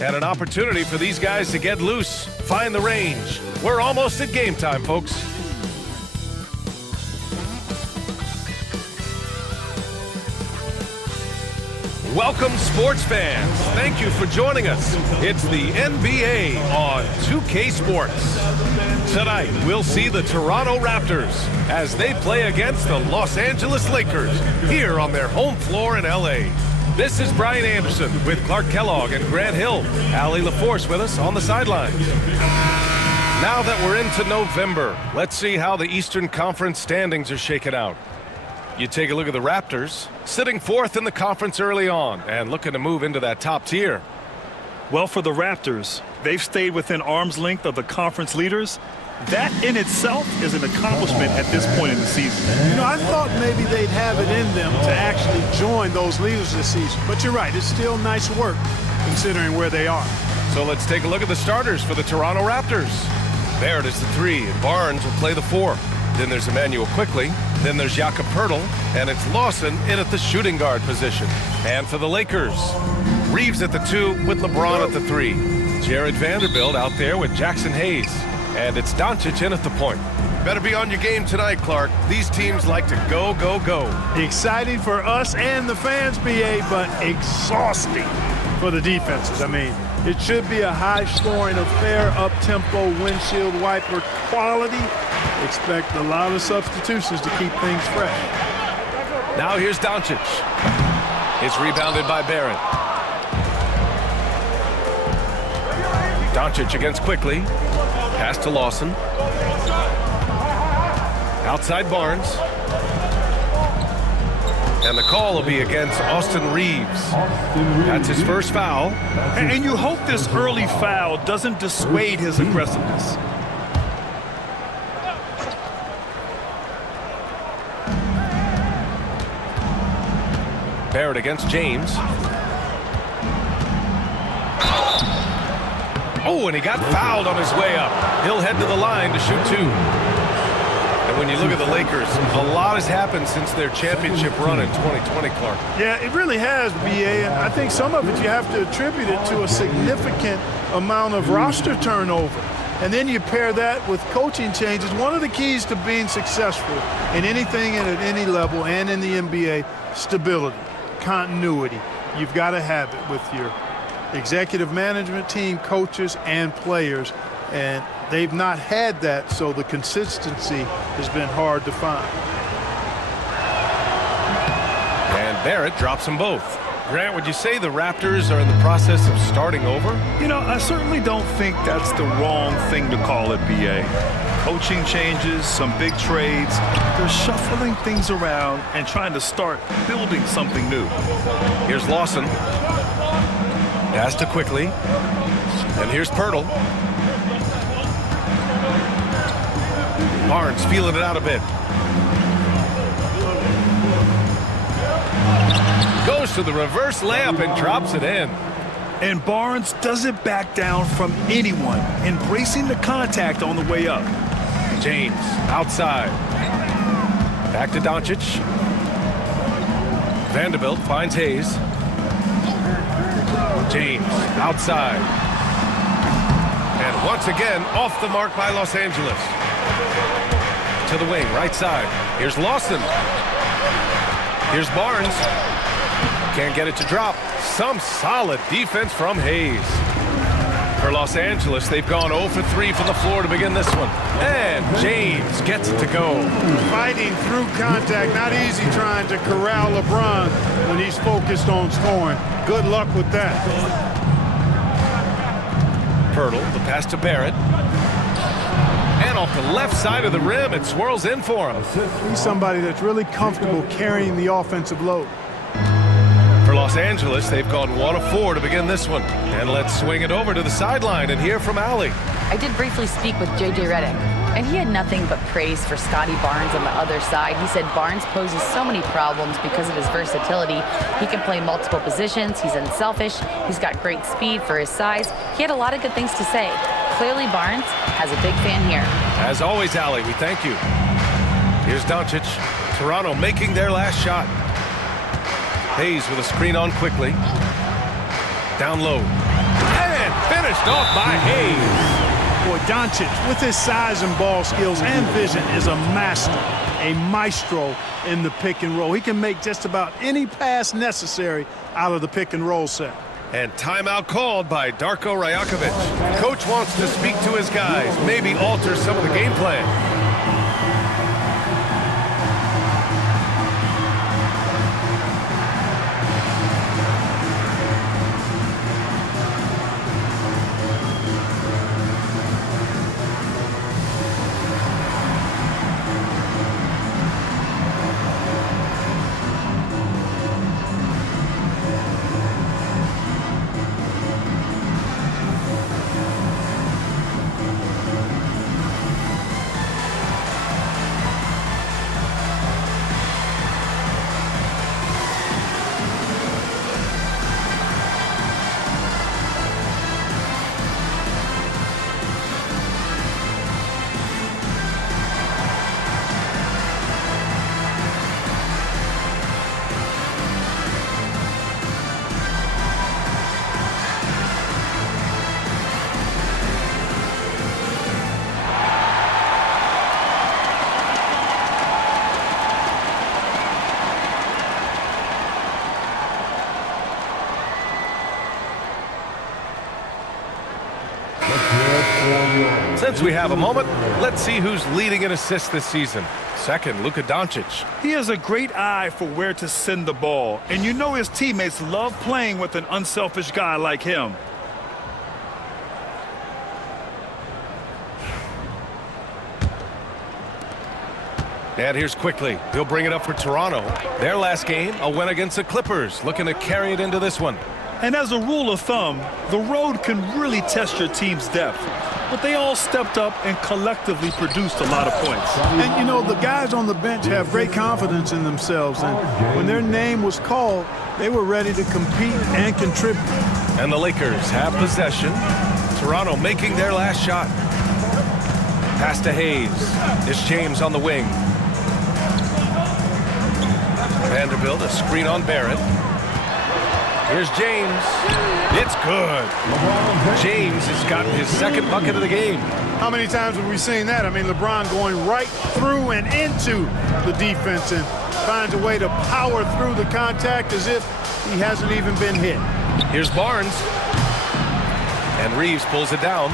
And an opportunity for these guys to get loose, find the range. We're almost at game time, folks. Welcome, sports fans. Thank you for joining us. It's the NBA on 2K Sports. Tonight, we'll see the Toronto Raptors as they play against the Los Angeles Lakers here on their home floor in LA. This is Brian Anderson with Clark Kellogg and Grant Hill. Allie LaForce with us on the sidelines. Now that we're into November, let's see how the Eastern Conference standings are shaken out. You take a look at the Raptors, sitting fourth in the conference early on and looking to move into that top tier. Well, for the Raptors, they've stayed within arm's length of the conference leaders. That in itself is an accomplishment at this point in the season. You know, I thought maybe they'd have it in them to actually join those leaders this season. But you're right, it's still nice work considering where they are. So let's take a look at the starters for the Toronto Raptors. Barrett is the 3, and Barnes will play the 4. Then there's Emmanuel Quickly. Then there's Jakob Poeltl, and it's Lawson in at the shooting guard position. And for the Lakers, Reeves at the 2 with LeBron at the 3. Jared Vanderbilt out there with Jackson Hayes. And it's Doncic in at the point. Better be on your game tonight, Clark. These teams like to go, go, go. Exciting for us and the fans, BA, but exhausting for the defenses. I mean, it should be a high-scoring affair, up-tempo, windshield wiper quality. Expect a lot of substitutions to keep things fresh. Now here's Doncic. It's rebounded by Barrett. Doncic against Quickly. Pass to Lawson. Outside Barnes. And the call will be against Austin Reeves. That's his first foul. And you hope this early foul doesn't dissuade his aggressiveness. Barrett against James. Oh, and he got fouled on his way up. He'll head to the line to shoot 2. And when you look at the Lakers, a lot has happened since their championship run in 2020, Clark. Yeah, it really has, BA, and I think some of it you have to attribute it to a significant amount of roster turnover. And then you pair that with coaching changes. One of the keys to being successful in anything and at any level and in the NBA, stability, continuity. You've got to have it with your executive management team, coaches, and players. And they've not had that, so the consistency has been hard to find. And Barrett drops them both. Grant, would you say the Raptors are in the process of starting over? You know, I certainly don't think that's the wrong thing to call it, BA. Coaching changes, some big trades. They're shuffling things around and trying to start building something new. Here's Lawson. Pass to Quickly. And here's Poeltl. Barnes feeling it out a bit. Goes to the reverse layup and drops it in. And Barnes doesn't back down from anyone, embracing the contact on the way up. James outside. Back to Doncic. Vanderbilt finds Hayes. James outside. And once again, off the mark by Los Angeles. To the wing, right side. Here's Lawson. Here's Barnes. Can't get it to drop. Some solid defense from Hayes. For Los Angeles, they've gone 0 for 3 from the floor to begin this one. And James gets it to go. Fighting through contact, not easy trying to corral LeBron when he's focused on scoring. Good luck with that. Poeltl, the pass to Barrett. And off the left side of the rim, it swirls in for him. He's somebody that's really comfortable carrying the offensive load. For Los Angeles, they've gone 1 of 4 to begin this one. And let's swing it over to the sideline and hear from Allie. I did briefly speak with J.J. Redick, and he had nothing but praise for Scotty Barnes on the other side. He said Barnes poses so many problems because of his versatility. He can play multiple positions. He's unselfish. He's got great speed for his size. He had a lot of good things to say. Clearly, Barnes has a big fan here. As always, Allie, we thank you. Here's Doncic. Toronto making their last shot. Hayes with a screen on Quickly. Down low. Finished off by Hayes. Boy, Doncic, with his size and ball skills and vision, is a master, a maestro in the pick and roll. He can make just about any pass necessary out of the pick and roll set. And timeout called by Darko Rajakovic. Coach wants to speak to his guys, maybe alter some of the game plan. Since we have a moment, let's see who's leading in assists this season. Second, Luka Doncic. He has a great eye for where to send the ball, and you know his teammates love playing with an unselfish guy like him. And here's quickly. He'll bring it up for Toronto. Their last game, a win against the Clippers, looking to carry it into this one. And as a rule of thumb, the road can really test your team's depth. But they all stepped up and collectively produced a lot of points. And, you know, the guys on the bench have great confidence in themselves. And when their name was called, they were ready to compete and contribute. And the Lakers have possession. Toronto making their last shot. Pass to Hayes. It's James on the wing. Vanderbilt, a screen on Barrett. Here's James. It's good. James has gotten his second bucket of the game. How many times have we seen that? I mean, LeBron going right through and into the defense and finds a way to power through the contact as if he hasn't even been hit. Here's Barnes. And Reeves pulls it down.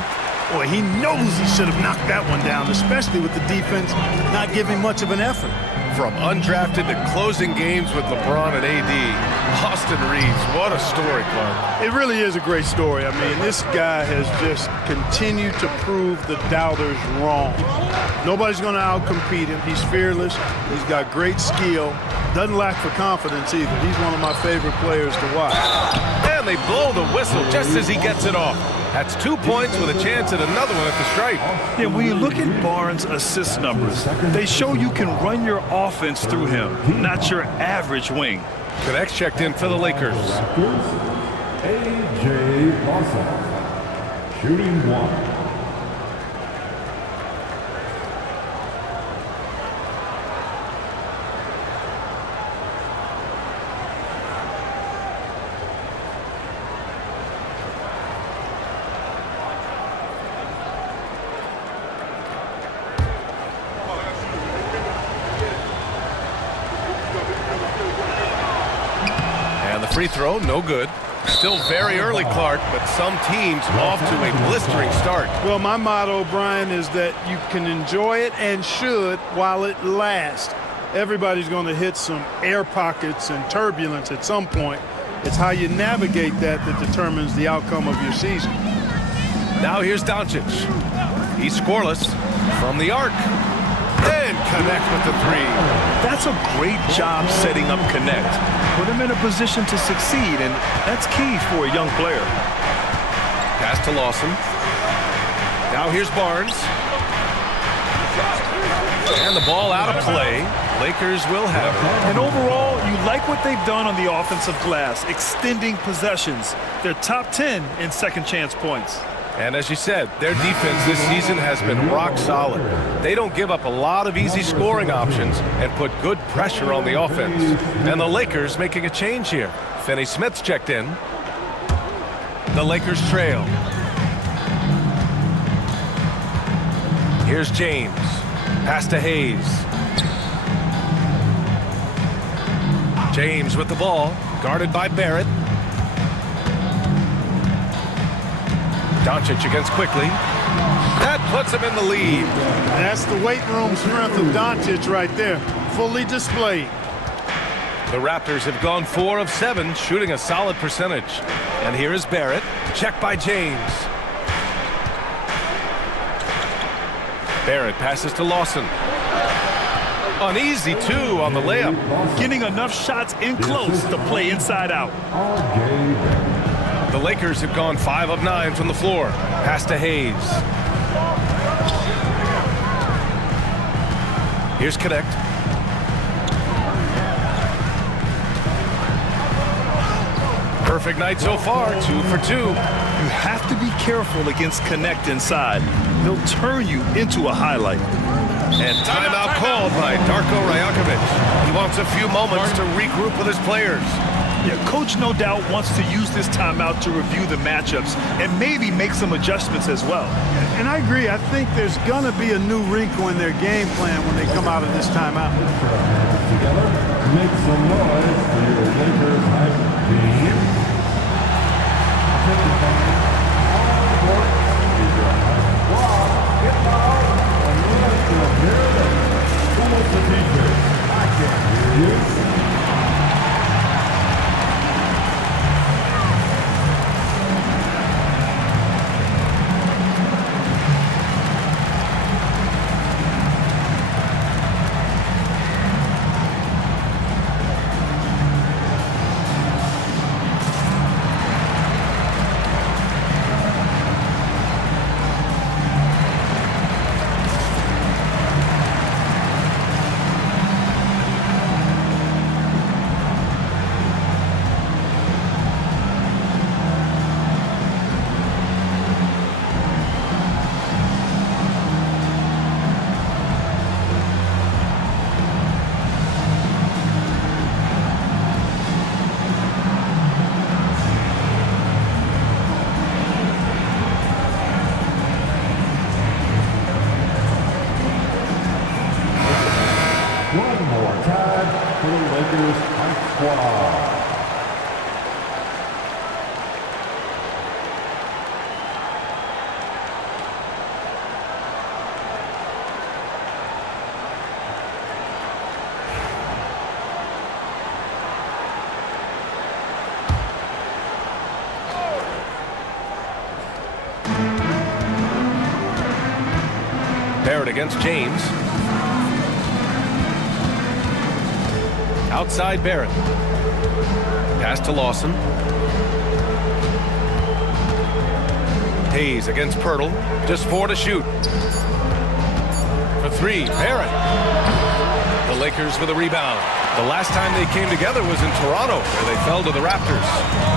Boy, he knows he should have knocked that one down, especially with the defense not giving much of an effort. From undrafted to closing games with LeBron and AD, Austin Reeves, what a story, Clark. It really is a great story. I mean, this guy has just continued to prove the doubters wrong. Nobody's going to outcompete him. He's fearless. He's got great skill. Doesn't lack for confidence either. He's one of my favorite players to watch. And they blow the whistle just as he gets it off. That's 2 points with a chance at another one at the stripe. Yeah, when you look at Barnes' assist numbers, they show you can run your offense through him, not your average wing. The next checked in for the Lakers. A.J. Lawson, shooting one. Free throw, no good. Still very early, Clark, but some teams off to a blistering start. Well, my motto, Brian, is that you can enjoy it and should while it lasts. Everybody's going to hit some air pockets and turbulence at some point. It's how you navigate that determines the outcome of your season. Now here's Doncic. He's scoreless from the arc. And connect with the three. That's a great job setting up connect. Put him in a position to succeed, and that's key for a young player. Pass to Lawson. Now here's Barnes. And the ball out of play. Lakers will have it. And overall, you like what they've done on the offensive glass, extending possessions. They're top 10 in second chance points. And as you said, their defense this season has been rock solid. They don't give up a lot of easy scoring options and put good pressure on the offense. And the Lakers making a change here. Finney Smith's checked in. The Lakers trail. Here's James. Pass to Hayes. James with the ball, guarded by Barrett. Doncic against Quickly. That puts him in the lead. That's the weight room strength of Doncic right there, fully displayed. The Raptors have gone 4 of 7, shooting a solid percentage. And here is Barrett, checked by James. Barrett passes to Lawson. An easy 2 on the layup. Getting enough shots in close to play inside out. The Lakers have gone 5 of 9 from the floor. Pass to Hayes. Here's Connect. Perfect night so far, 2 for 2. You have to be careful against Connect inside. They'll turn you into a highlight. And timeout called by Darko Rajakovic. He wants a few moments to regroup with his players. Yeah, coach no doubt wants to use this timeout to review the matchups and maybe make some adjustments as well. And I agree. I think there's going to be a new wrinkle in their game plan when they come out of this timeout. Together, make some noise for your Lakers hype team. One more time for the Lakers Hype Squad. Barrett against James. Outside Barrett. Pass to Lawson. Hayes against Pirtle. Just 4 to shoot. For 3, Barrett. The Lakers with a rebound. The last time they came together was in Toronto, where they fell to the Raptors.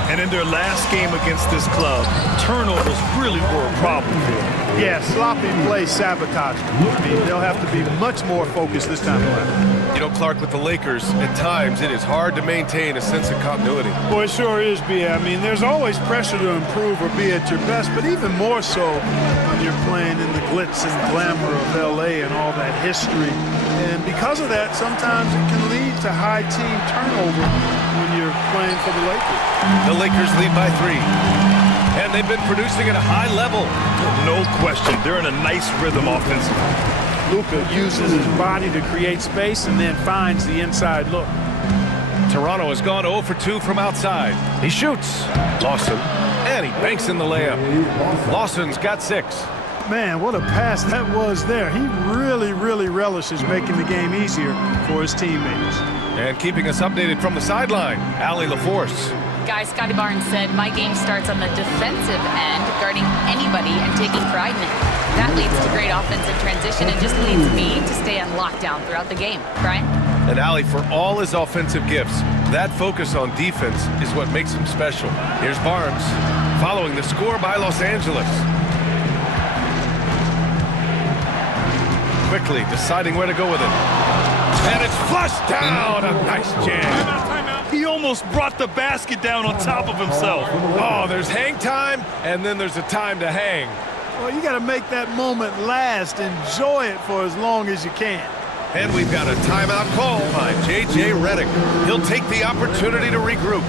And in their last game against this club, turnovers really were a problem for them. Yeah, sloppy play sabotage. I mean, they'll have to be much more focused this time around. You know, Clark, with the Lakers, at times it is hard to maintain a sense of continuity. Boy, it sure is, B. I mean, there's always pressure to improve or be at your best, but even more so when you're playing in the glitz and glamour of L.A. and all that history. And because of that, sometimes it can lead to high team turnover when you're playing for the Lakers. The Lakers lead by 3. And they've been producing at a high level. No question. They're in a nice rhythm offensively. Luka uses his body to create space and then finds the inside look. Toronto has gone 0 for 2 from outside. He shoots. Lawson. And he banks in the layup. Lawson's got 6. Man, what a pass that was there. He really, really relishes making the game easier for his teammates. And keeping us updated from the sideline, Allie LaForce. Guys, Scotty Barnes said, my game starts on the defensive end, guarding anybody and taking pride in it. That leads to great offensive transition and just leads me to stay on lockdown throughout the game. Brian? And Allie, for all his offensive gifts, that focus on defense is what makes him special. Here's Barnes, following the score by Los Angeles. Quickly deciding where to go with it. And it's flushed down. A nice jam. He almost brought the basket down on top of himself. Oh, there's hang time, and then there's a time to hang. Well, you got to make that moment last. Enjoy it for as long as you can. And we've got a timeout call by J.J. Redick. He'll take the opportunity to regroup.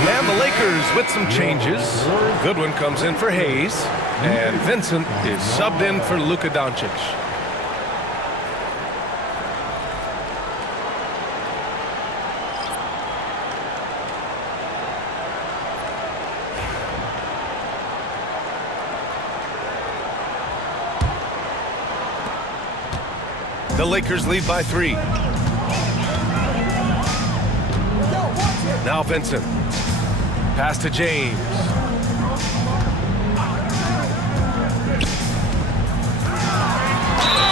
And the Lakers with some changes. Goodwin comes in for Hayes, and Vincent is subbed in for Luka Doncic. The Lakers lead by 3. Now Vincent. Pass to James.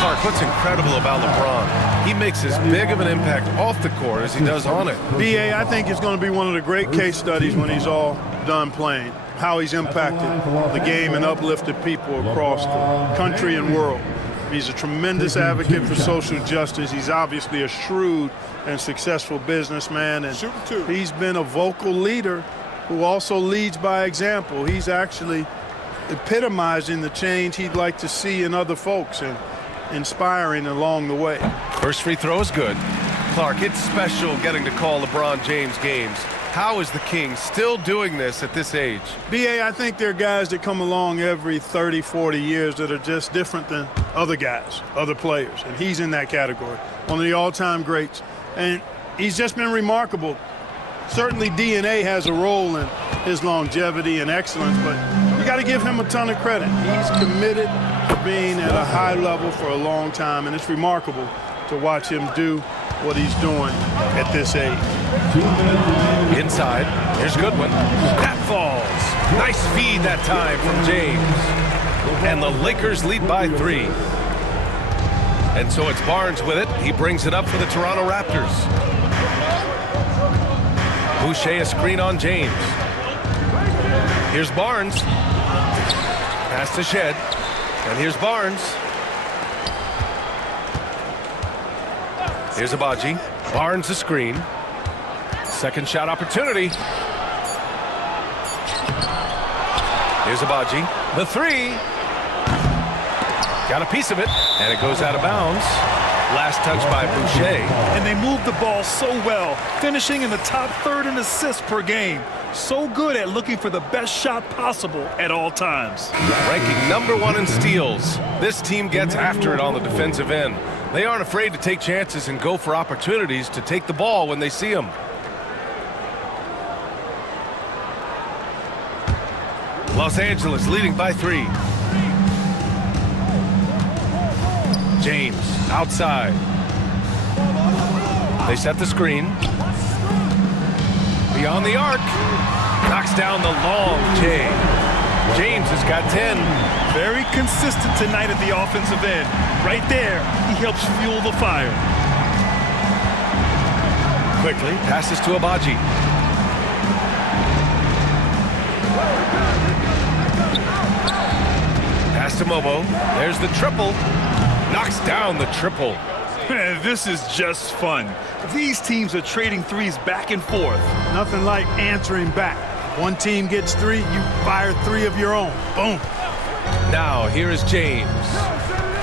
Clark, what's incredible about LeBron? He makes as big of an impact off the court as he does on it. B.A., I think it's going to be one of the great case studies when he's all done playing. How he's impacted the game and uplifted people across the country and world. He's a tremendous advocate for social justice. He's obviously a shrewd and successful businessman, and he's been a vocal leader who also leads by example. He's actually epitomizing the change he'd like to see in other folks and inspiring along the way. First free throw is good. Clark, it's special getting to call LeBron James games. How is the King still doing this at this age? B.A., I think there are guys that come along every 30, 40 years that are just different than other guys, other players, and he's in that category. One of the all-time greats, and he's just been remarkable. Certainly DNA has a role in his longevity and excellence, but you got to give him a ton of credit. He's committed to being at a high level for a long time, and it's remarkable to watch him do what he's doing at this age. Inside, here's Goodwin. That falls. Nice feed that time from James. And the Lakers lead by 3. And so it's Barnes with it. He brings it up for the Toronto Raptors. Boucher a screen on James. Here's Barnes. Pass to Shed. And here's Barnes. Here's Abaji. Barnes the screen. Second shot opportunity. Here's Abaji. The 3. Got a piece of it. And it goes out of bounds. Last touch by Boucher. And they move the ball so well, finishing in the top third in assists per game. So good at looking for the best shot possible at all times. Ranking #1 in steals. This team gets after it on the defensive end. They aren't afraid to take chances and go for opportunities to take the ball when they see them. Los Angeles leading by 3. James outside. They set the screen. Beyond the arc. Knocks down the long J. James has got 10. Very consistent tonight at the offensive end. Right there, he helps fuel the fire. Quickly passes to Abaji. Pass to Mobo. There's the triple. Knocks down the triple. Man, this is just fun. These teams are trading threes back and forth. Nothing like answering back. One team gets 3, you fire 3 of your own. Boom. Now here is James.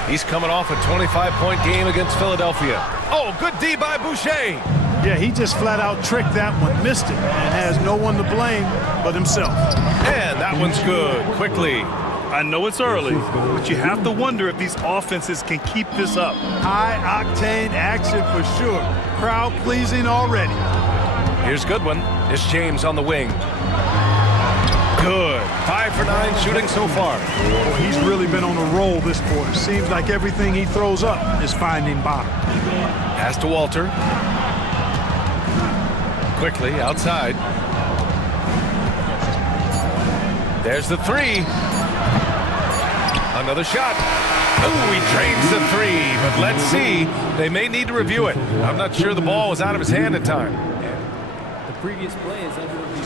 He's coming off a 25-point game against Philadelphia. Oh, good D by Boucher. Yeah, he just flat out tricked that one, missed it, and has no one to blame but himself. And that one's good. Quickly. I know it's early, but you have to wonder if these offenses can keep this up. High-octane action for sure. Crowd-pleasing already. Here's Goodwin. It's James on the wing. Good. 5 for 9 shooting so far. Well, he's really been on a roll this quarter. Seems like everything he throws up is finding bottom. Pass to Walter. Quickly outside. There's the three. Another shot. Oh, he drains the three, but let's see. They may need to review it. I'm not sure the ball was out of his hand in time. The previous play is under review.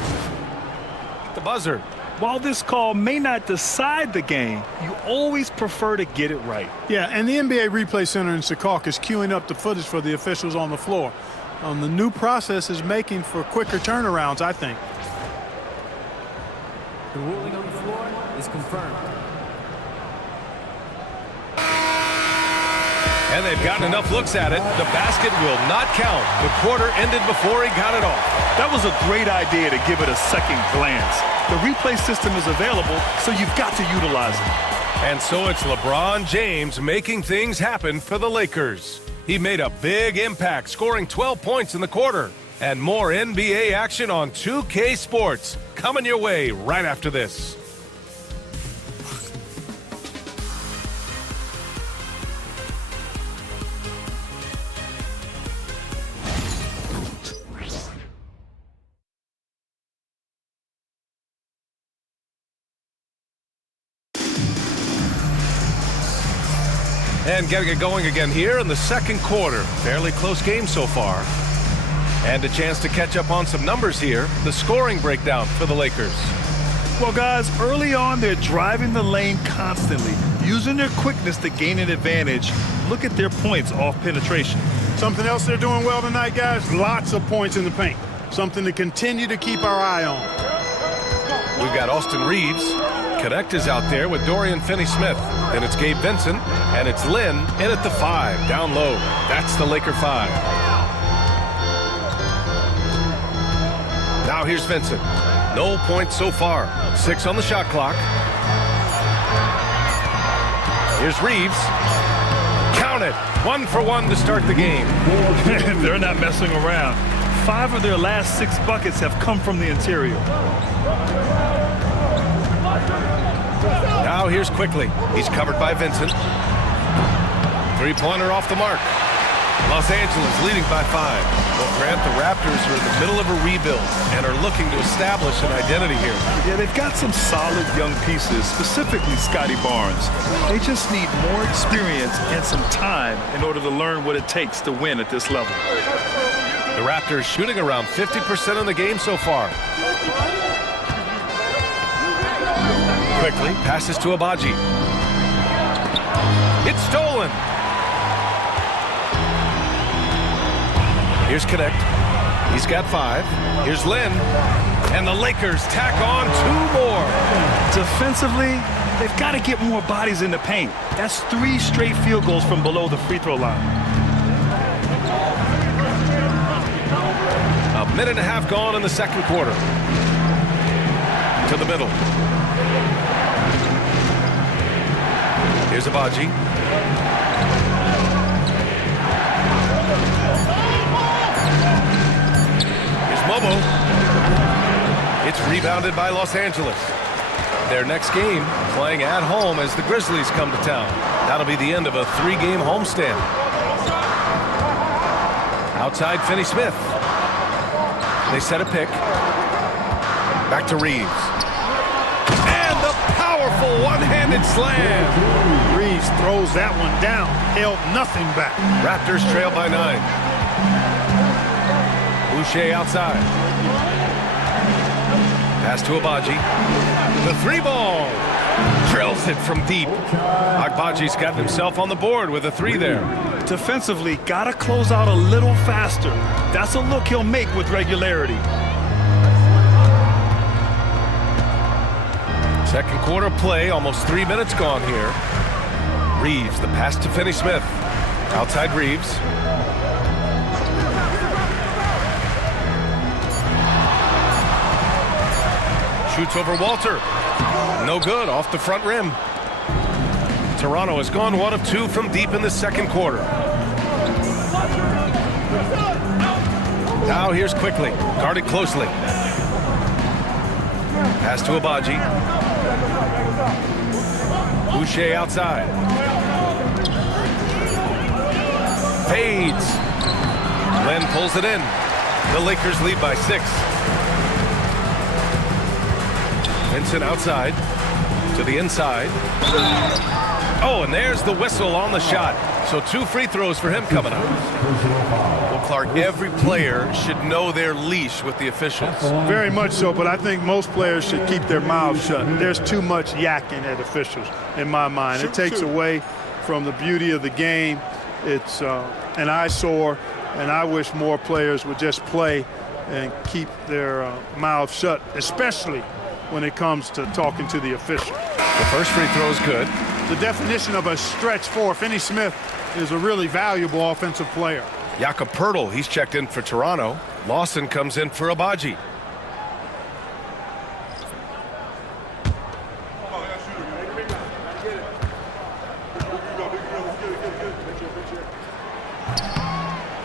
The buzzer. While this call may not decide the game, you always prefer to get it right. Yeah, and the NBA Replay Center in Secaucus is queuing up the footage for the officials on the floor. The new process is making for quicker turnarounds, I think. The ruling on the floor is confirmed. And they've gotten enough looks at it. The basket will not count. The quarter ended before he got it off. That was a great idea to give it a second glance. The replay system is available, so you've got to utilize it. And so it's LeBron James making things happen for the Lakers. He made a big impact, scoring 12 points in the quarter. And more NBA action on 2K Sports coming your way right after this. And getting it going again here in the second quarter. Fairly close game so far. And a chance to catch up on some numbers here. The scoring breakdown for the Lakers. Well, guys, early on, they're driving the lane constantly, using their quickness to gain an advantage. Look at their points off penetration. Something else they're doing well tonight, guys? Lots of points in the paint. Something to continue to keep our eye on. We've got Austin Reeves. Connect is out there with Dorian Finney-Smith. Then it's Gabe Vincent, and it's Lynn in at the 5, down low. That's the Laker 5. Now here's Vincent. No points so far. 6 on the shot clock. Here's Reeves. Count it. 1 for 1 to start the game. They're not messing around. 5 of their last 6 buckets have come from the interior. Now here's Quickly. He's covered by Vincent. Three-pointer off the mark. Los Angeles leading by 5. Well, Grant, the Raptors are in the middle of a rebuild and are looking to establish an identity here. Yeah, they've got some solid young pieces, specifically Scotty Barnes. They just need more experience and some time in order to learn what it takes to win at this level. The Raptors shooting around 50% in the game so far. Quickly passes to Abaji. It's stolen. Here's Connect. He's got 5. Here's Lynn. And the Lakers tack on 2 more. Defensively, they've got to get more bodies in the paint. That's 3 straight field goals from below the free throw line. A minute and a half gone in the second quarter. To the middle. Here's Abaji. Here's Momo. It's rebounded by Los Angeles. Their next game playing at home as the Grizzlies come to town. That'll be the end of a 3-game homestand. Outside Finney-Smith. They set a pick. Back to Reeves. And the powerful one-handed slam. Reeves throws that one down. Held nothing back. Raptors trail by 9. Boucher outside. Pass to Abaji. The 3-ball. Drills it from deep. Agbaji's got himself on the board with a 3 there. Defensively, got to close out a little faster. That's a look he'll make with regularity. Second quarter play, almost 3 minutes gone here. Reeves, the pass to Finney-Smith. Outside Reeves. Shoots over Walter. No good, off the front rim. Toronto has gone 1 of 2 from deep in the second quarter. Now here's Quickly, guarded closely. Pass to Abaji. Boucher outside. Fades. Glenn pulls it in. The Lakers lead by 6. Vincent outside to the inside. Oh, and there's the whistle on the shot. So 2 free throws for him coming up. Well, Clark, every player should know their leash with the officials. Very much so, but I think most players should keep their mouths shut. There's too much yakking at officials, in my mind. It takes away from the beauty of the game. It's an eyesore, and I wish more players would just play and keep their mouths shut, especially when it comes to talking to the official. The first free throw is good. The definition of a stretch 4, Finney-Smith is a really valuable offensive player. Jakob Poeltl, he's checked in for Toronto. Lawson comes in for Abaji.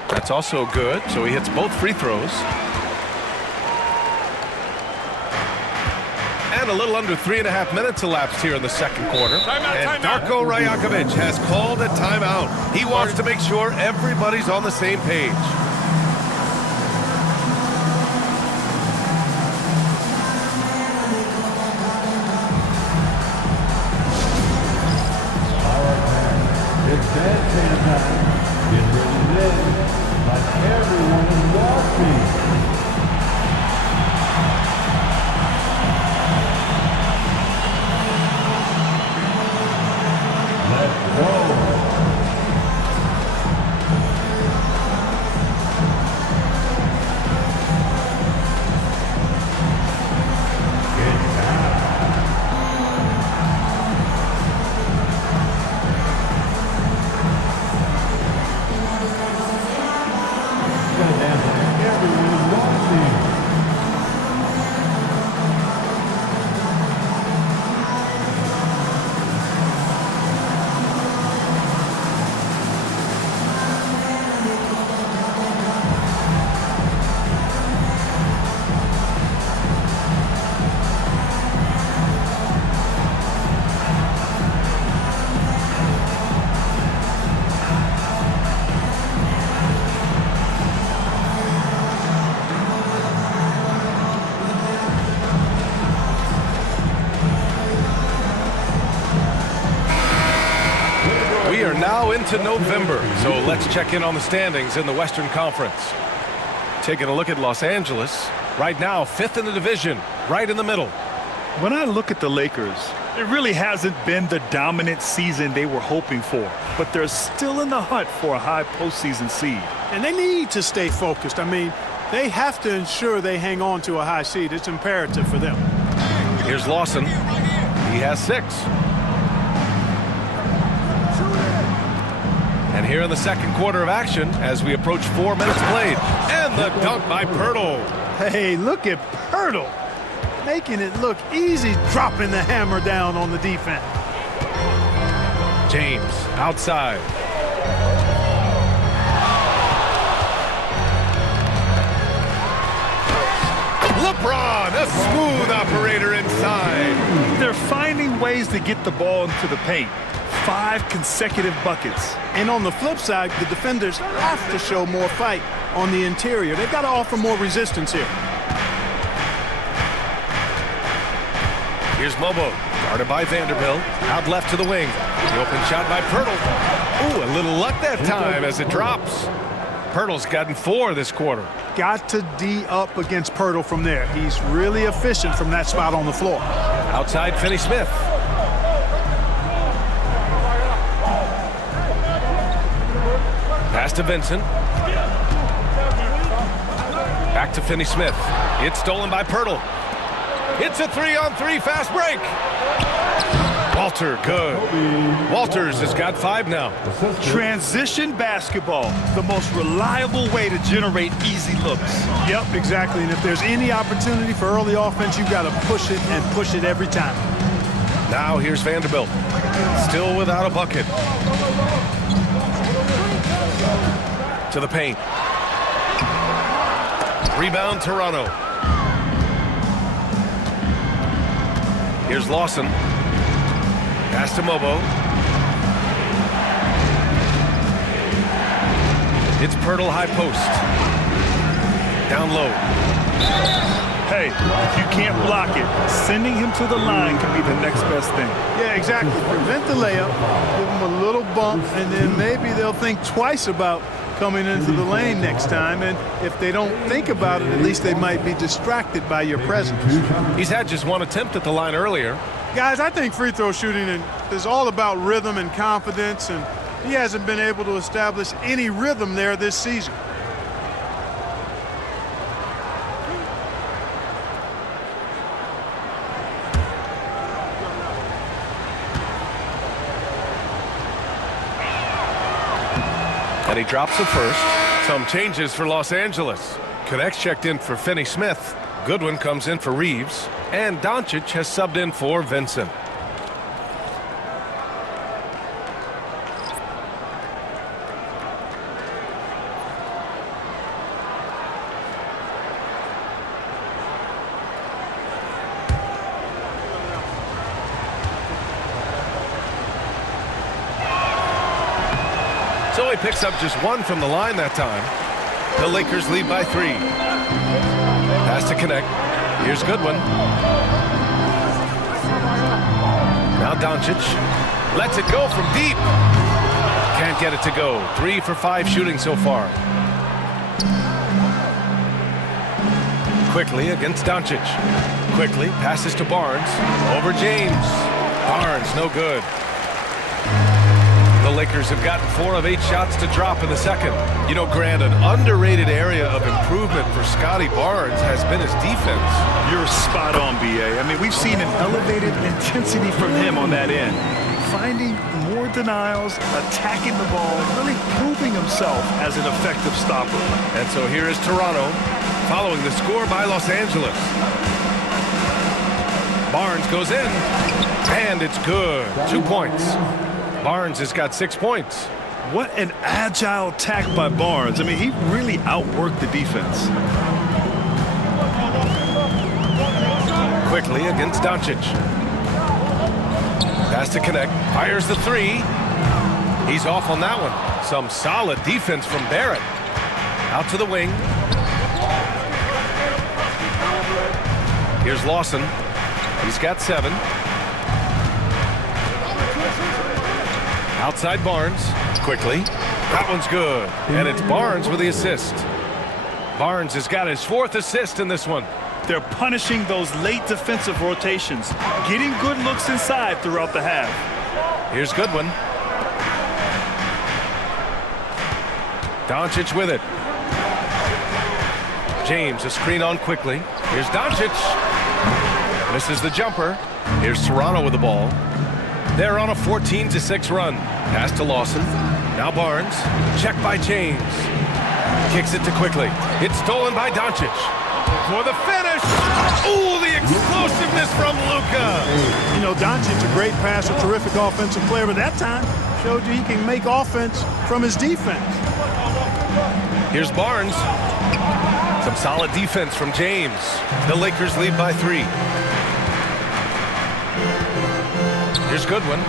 That's also good, so he hits both free throws. And a little under 3.5 minutes elapsed here in the second quarter. And Darko Rajakovic has called a timeout. He wants to make sure everybody's on the same page. It's that time. Get ready to live like everyone is watching. We are now into November, so let's check in on the standings in the Western Conference. Taking a look at Los Angeles, right now 5th in the division, right in the middle. When I look at the Lakers, it really hasn't been the dominant season they were hoping for, but they're still in the hunt for a high postseason seed. And they need to stay focused. I mean, they have to ensure they hang on to a high seed. It's imperative for them. Here's Lawson. He has 6. And here in the second quarter of action, as we approach 4 minutes played, and the dunk by Poeltl. Hey, look at Poeltl, making it look easy, dropping the hammer down on the defense. James outside. LeBron, a smooth operator inside. They're finding ways to get the ball into the paint. 5 consecutive buckets. And on the flip side, the defenders have to show more fight on the interior. They've got to offer more resistance here. Here's Mobo, guarded by Vanderbilt, out left to the wing. The open shot by Poeltl. Ooh, a little luck that time as it drops. Poeltl's gotten 4 this quarter. Got to D up against Poeltl from there. He's really efficient from that spot on the floor. Outside Finney-Smith. Pass to Vincent. Back to Finney-Smith. It's stolen by Poeltl. It's a 3-on-3 fast break. Ball Walter, good. Walters has got 5 now. Transition basketball, the most reliable way to generate easy looks. Yep, exactly. And if there's any opportunity for early offense, you've got to push it and push it every time. Now here's Vanderbilt. Still without a bucket. To the paint. Rebound, Toronto. Here's Lawson. Pass to Mobo. It's Pirtle high post. Down low. Hey, if you can't block it, sending him to the line can be the next best thing. Yeah, exactly. Prevent the layup, give them a little bump, and then maybe they'll think twice about coming into the lane next time. And if they don't think about it, at least they might be distracted by your presence. He's had just 1 attempt at the line earlier. Guys, I think free throw shooting is all about rhythm and confidence, and he hasn't been able to establish any rhythm there this season. And he drops the first. Some changes for Los Angeles. Connects checked in for Finney Smith. Goodwin comes in for Reeves. And Doncic has subbed in for Vincent. So he picks up just 1 from the line that time. The Lakers lead by 3. Pass to connect. Here's Goodwin. Now Doncic lets it go from deep. Can't get it to go. 3 for 5 shooting so far. Quickly against Doncic. Quickly passes to Barnes. Over James. Barnes no good. The Lakers have gotten 4 of 8 shots to drop in the second. You know, Grant, an underrated area of improvement for Scotty Barnes has been his defense. You're spot on, B.A. I mean, we've seen an elevated intensity from him on that end. Finding more denials, attacking the ball, really proving himself as an effective stopper. And so here is Toronto following the score by Los Angeles. Barnes goes in, and it's good. 2 points. Barnes has got 6 points. What an agile attack by Barnes. I mean, he really outworked the defense. Quickly against Doncic. Pass to connect. Fires the 3. He's off on that one. Some solid defense from Barrett. Out to the wing. Here's Lawson. He's got 7. Outside Barnes. Quickly. That one's good. And it's Barnes with the assist. Barnes has got his 4th assist in this one. They're punishing those late defensive rotations, getting good looks inside throughout the half. Here's Goodwin. Doncic with it. James, a screen on quickly. Here's Doncic. Misses the jumper. Here's Toronto with the ball. They're on a 14-6 run. Pass to Lawson. Now Barnes. Check by James. Kicks it to Quickly. It's stolen by Doncic. For the finish. Ooh, the explosiveness from Luka. You know, Doncic's a great passer, terrific offensive player, but that time showed you he can make offense from his defense. Here's Barnes. Some solid defense from James. The Lakers lead by 3. Here's Goodwin.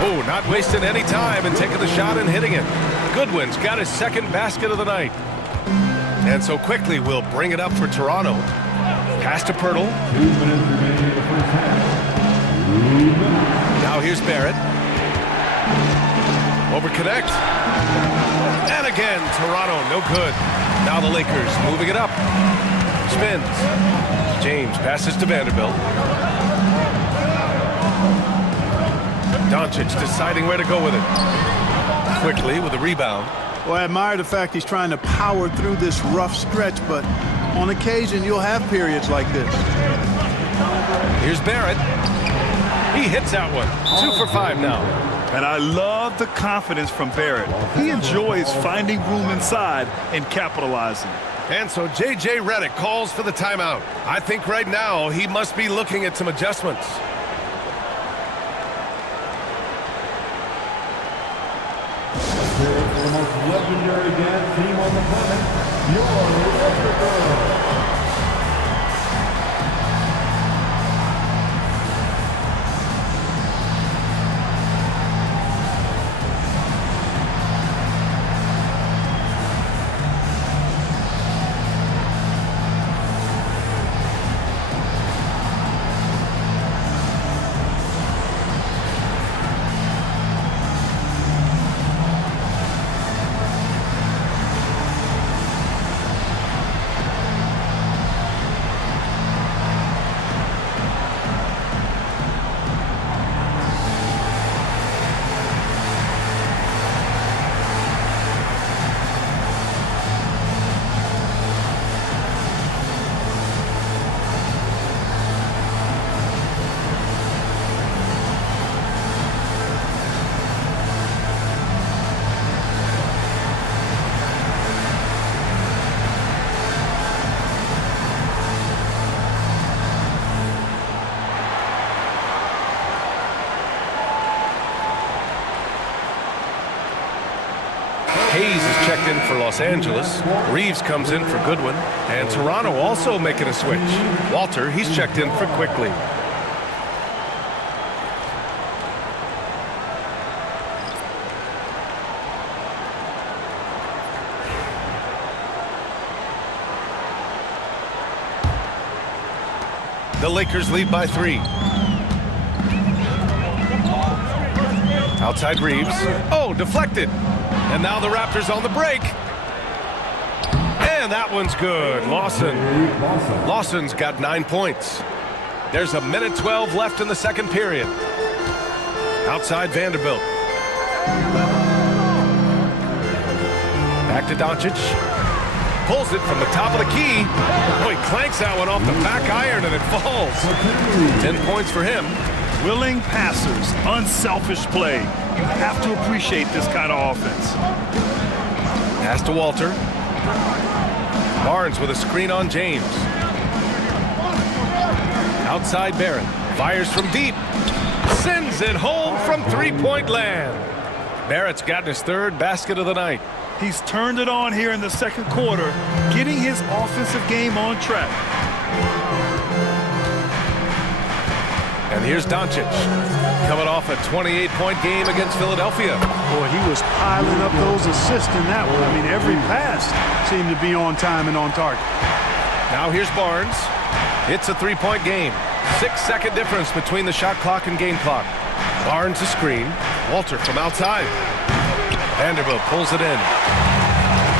Oh, not wasting any time and taking the shot and hitting it. Goodwin's got his 2nd basket of the night. And so Quickly will bring it up for Toronto. Pass to Pirtle. 2 minutes remaining in the first half. 2 minutes. Now here's Barrett. Over connect. And again, Toronto, no good. Now the Lakers moving it up. Spins. James passes to Vanderbilt. Doncic deciding where to go with it. Quickly with a rebound. Well, I admire the fact he's trying to power through this rough stretch, but on occasion you'll have periods like this. Here's Barrett. He hits that one. 2 for 5 now. And I love the confidence from Barrett. He enjoys finding room inside and capitalizing. And so J.J. Redick calls for the timeout. I think right now he must be looking at some adjustments. The most legendary dance team on the planet, your Raptors. Hayes is checked in for Los Angeles. Reeves comes in for Goodwin. And Toronto also making a switch. Walter, he's checked in for Quickly. The Lakers lead by 3. Outside Reeves. Oh, deflected. And now the Raptors on the break. And that one's good. Lawson's got 9 points. There's a minute 12 left in the second period. Outside Vanderbilt. Back to Doncic. Pulls it from the top of the key. Oh, he clanks that one off the back iron and it falls. 10 points for him. Willing passers, unselfish play. You have to appreciate this kind of offense. Pass to Walter. Barnes with a screen on James. Outside Barrett. Fires from deep. Sends it home from three-point land. Barrett's gotten his 3rd basket of the night. He's turned it on here in the second quarter, getting his offensive game on track. And here's Doncic, coming off a 28-point game against Philadelphia. Boy, he was piling up those assists in that one. I mean, every pass seemed to be on time and on target. Now here's Barnes. It's a 3-point game. 6-second difference between the shot clock and game clock. Barnes a screen. Walter from outside. Vanderbilt pulls it in.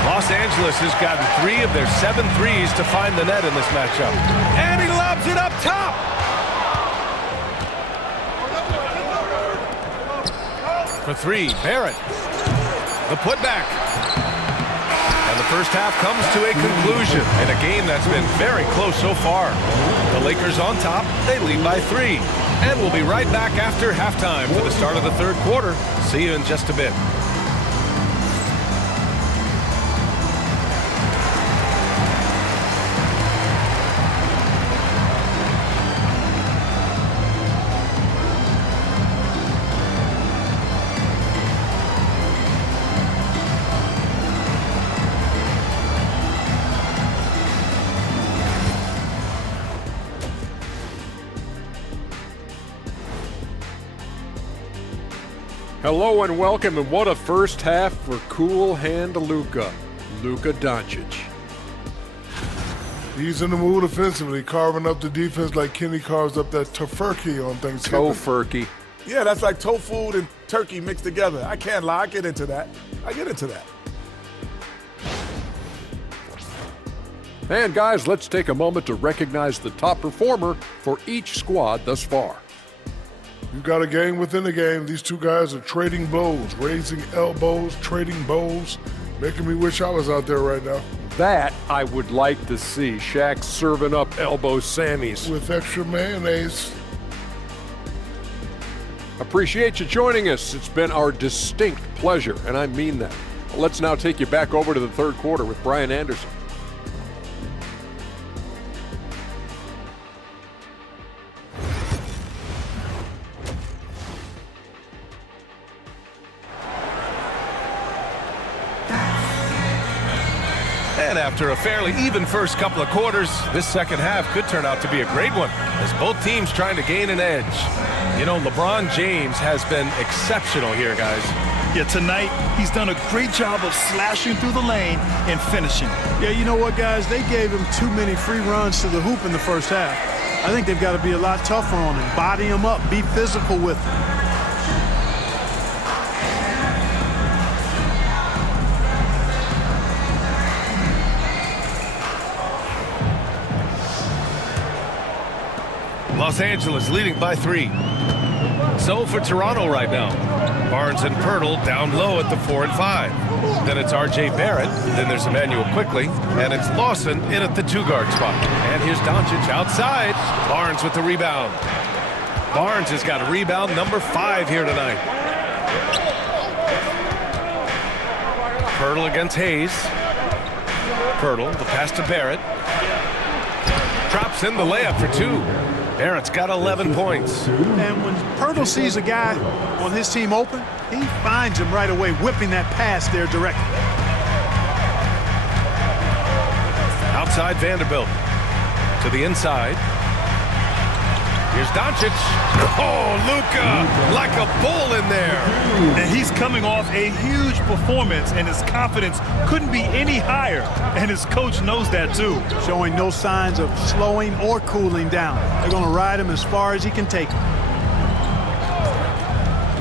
Los Angeles has gotten 3 of their 7 threes to find the net in this matchup. And he lobs it up top. For 3, Barrett. The putback. And the first half comes to a conclusion in a game that's been very close so far. The Lakers on top. They lead by 3. And we'll be right back after halftime for the start of the 3rd quarter. See you in just a bit. Hello and welcome, and what a first half for cool hand Luka Doncic. He's in the mood offensively, carving up the defense like Kenny carves up that tofurkey on Thanksgiving. Tofurkey. Yeah, that's like tofu and turkey mixed together. I can't lie, I get into that. And guys, let's take a moment to recognize the top performer for each squad thus far. You got a game within the game. These two guys are trading blows, raising elbows, trading bows, making me wish I was out there right now. That I would like to see. Shaq serving up elbow Sammys. With extra mayonnaise. Appreciate you joining us. It's been our distinct pleasure, and I mean that. Let's now take you back over to the third quarter with Brian Anderson. And after a fairly even first couple of quarters, this second half could turn out to be a great one, as both teams trying to gain an edge. You know, LeBron James has been exceptional here, guys. Yeah, tonight he's done a great job of slashing through the lane and finishing. Yeah, you know what, guys? They gave him too many free runs to the hoop in the first half. I think they've got to be a lot tougher on him, body him up, be physical with him. Los Angeles leading by 3. So for Toronto right now, Barnes and Pirtle down low at the 4 and 5. Then it's R.J. Barrett, then there's Emmanuel Quickly, and it's Lawson in at the 2-guard spot. And here's Doncic outside. Barnes with the rebound. Barnes has got rebound number 5 here tonight. Pirtle against Hayes. Pirtle, the pass to Barrett. Drops in the layup for 2. Barrett's got 11 points. And when Pirtle sees a guy on his team open, he finds him right away, whipping that pass there directly. Outside Vanderbilt. To the inside. Here's Doncic. Oh, Luka, like a bull in there. And he's coming off a huge performance, and his confidence couldn't be any higher. And his coach knows that, too. Showing no signs of slowing or cooling down. They're going to ride him as far as he can take him.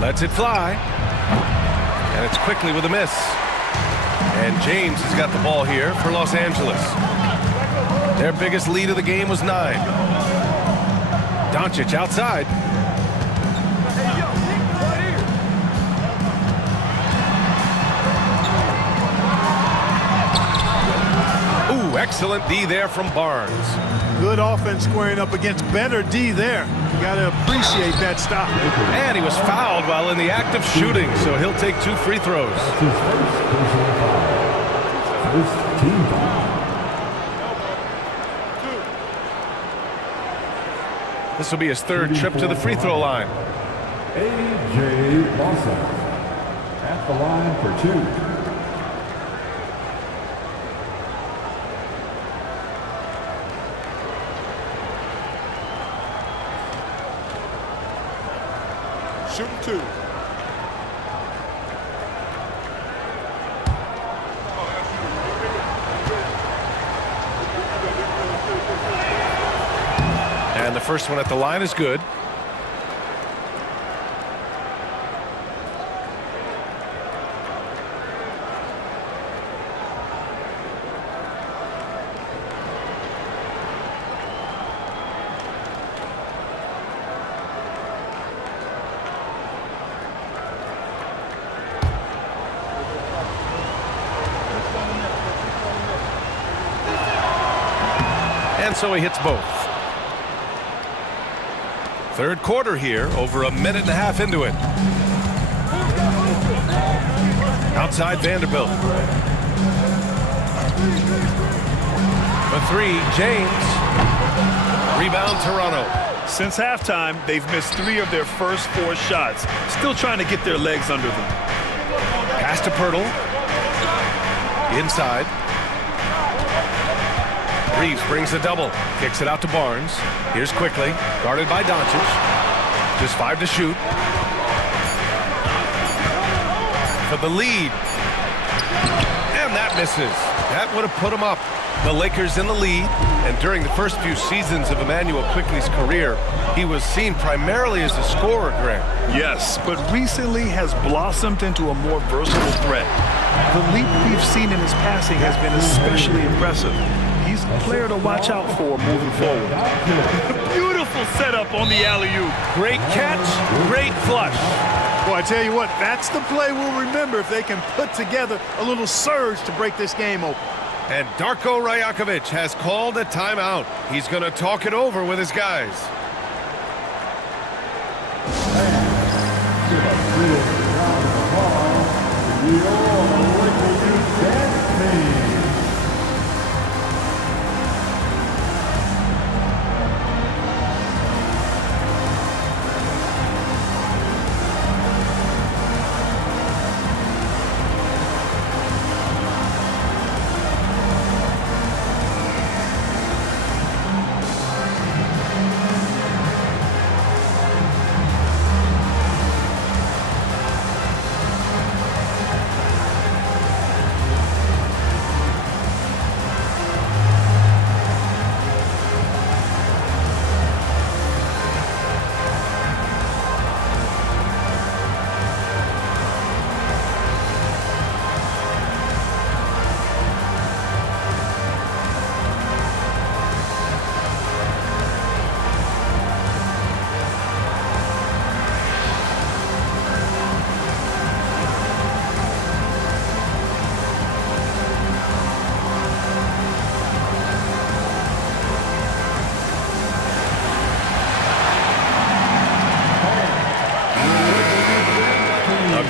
Lets it fly. And it's Quickly with a miss. And James has got the ball here for Los Angeles. Their biggest lead of the game was 9. Doncic outside. Ooh, excellent D there from Barnes. Good offense squaring up against better D there. You got to appreciate that stop. And he was fouled while in the act of shooting, so he'll take 2 free throws. That's his first personal foul. First team foul. This will be his 3rd trip to the free throw line. A.J. Lawson at the line for 2. Shooting 2. And the first one at the line is good. And so he hits both. Third quarter here, over a minute and a half into it. Outside Vanderbilt. For 3, James. Rebound Toronto. Since halftime, they've missed 3 of their first 4 shots. Still trying to get their legs under them. Pass to Pirtle. Inside. Reeves brings the double. Kicks it out to Barnes. Here's Quickly. Guarded by Doncic. Just 5 to shoot. For the lead. And that misses. That would have put him up. The Lakers in the lead. And during the first few seasons of Emmanuel Quickly's career, he was seen primarily as a scorer, Grant. Yes, but recently has blossomed into a more versatile threat. The leap we've seen in his passing has been especially impressive. He's a player to watch out for moving forward. Beautiful setup on the alley-oop. Great catch, great flush. Boy, I tell you what, that's the play we'll remember if they can put together a little surge to break this game open. And Darko Rajakovic has called a timeout. He's going to talk it over with his guys.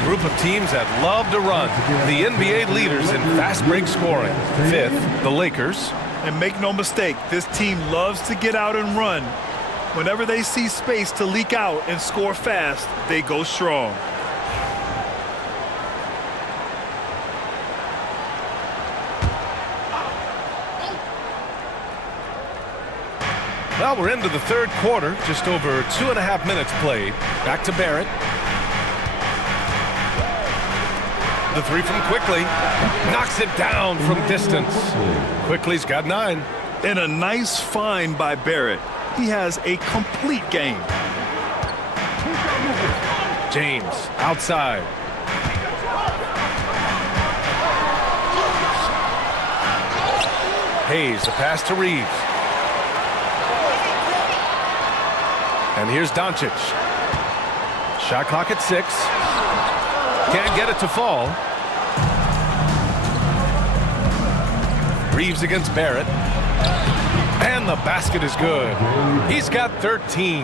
Group of teams that love to run. The NBA leaders in fast break scoring. Fifth, the Lakers. And make no mistake, this team loves to get out and run. Whenever they see space to leak out and score fast, they go strong. Well, we're into the third quarter, just over 2.5 minutes played. Back to Barrett. The three from Quickly. Knocks it down from distance. Quickly's got 9. And a nice find by Barrett. He has a complete game. James outside. Hayes, the pass to Reeves. And here's Doncic. Shot clock at 6. Can't get it to fall. Reeves against Barrett. And the basket is good. He's got 13.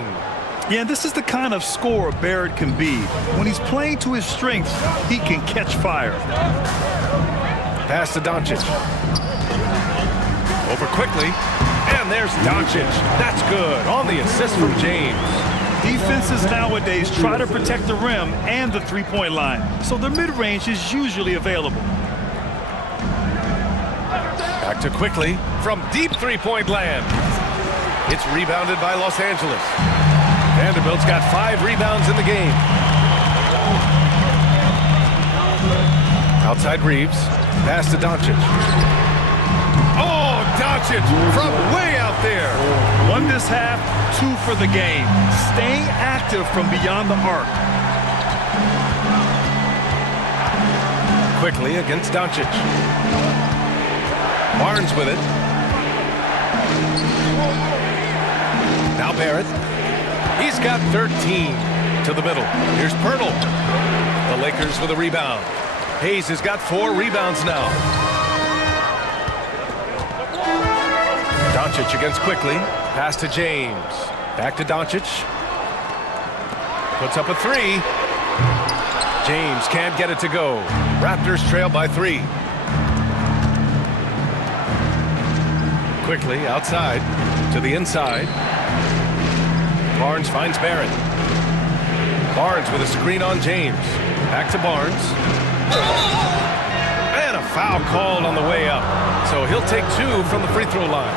Yeah, this is the kind of scorer Barrett can be. When he's playing to his strengths, he can catch fire. Pass to Doncic. Over Quickly. And there's Doncic. That's good on the assist from James. Defenses nowadays try to protect the rim and the three-point line, so their mid-range is usually available. Back to Quickly from deep three-point land. It's rebounded by Los Angeles. Vanderbilt's got 5 rebounds in the game. Outside Reeves. Pass to Doncic. Oh, Doncic from way out there. 1 this half, 2 for the game. Staying active from beyond the arc. Quickly against Doncic. Barnes with it. Now Barrett. He's got 13 to the middle. Here's Pirtle. The Lakers with a rebound. Hayes has got 4 rebounds now. Doncic against Quickly. Pass to James. Back to Doncic. Puts up a 3. James can't get it to go. Raptors trail by 3. Quickly outside to the inside. Barnes finds Barrett. Barnes with a screen on James. Back to Barnes. And a foul called on the way up. So he'll take 2 from the free throw line.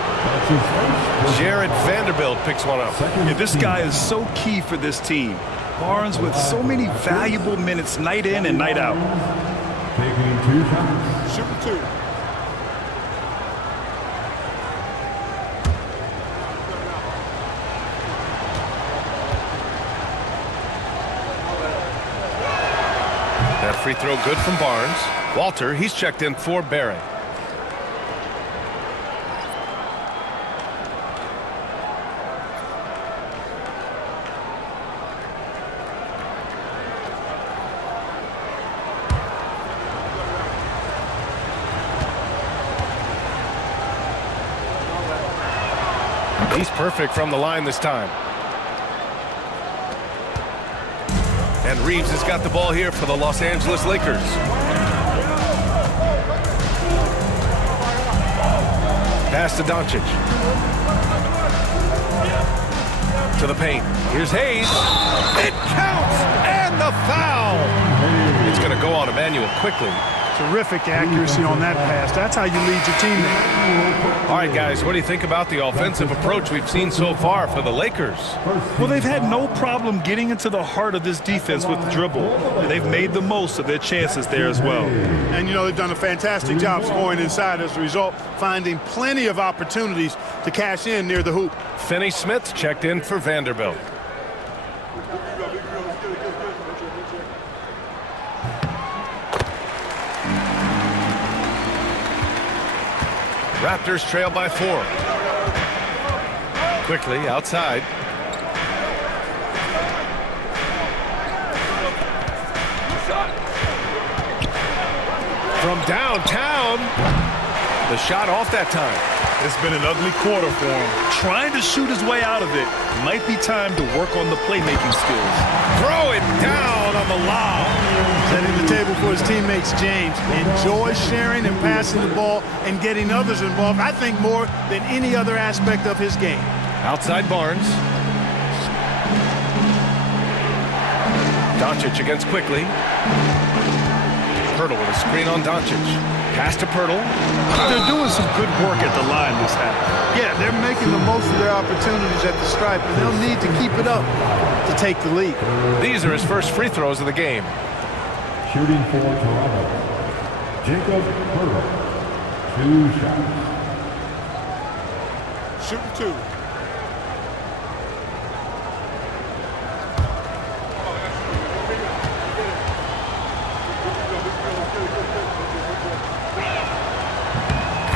Jared Vanderbilt picks one up. Yeah, this guy is so key for this team. Barnes with so many valuable minutes night in and night out. Taking 2 shots. Super 2. That free throw good from Barnes. Walter, he's checked in for Barrett. He's perfect from the line this time. And Reeves has got the ball here for the Los Angeles Lakers. Pass to Doncic. To the paint. Here's Hayes. It counts! And the foul! It's going to go on Emmanuel quickly. Terrific accuracy on that pass. That's how you lead your team there. All right, guys, what do you think about the offensive approach we've seen so far for the Lakers? Well, they've had no problem getting into the heart of this defense with the dribble. And they've made the most of their chances there as well. And, you know, they've done a fantastic job scoring inside as a result, finding plenty of opportunities to cash in near the hoop. Finney Smith checked in for Vanderbilt. Raptors trail by 4. Quickly outside. From downtown. The shot off that time. It's been an ugly quarter for him. Trying to shoot his way out of it. Might be time to work on the playmaking skills. Throw it down on the lob. Setting the table for his teammates, James. Enjoys sharing and passing the ball and getting others involved, I think, more than any other aspect of his game. Outside Barnes. Doncic against Quickly. Pirtle with a screen on Doncic. Pass to Pirtle. They're doing some good work at the line this half. Yeah, they're making the most of their opportunities at the stripe, and they'll need to keep it up to take the lead. These are his first free throws of the game. Shooting for Toronto, Jacob Pirtle. 2 shots. Shooting 2.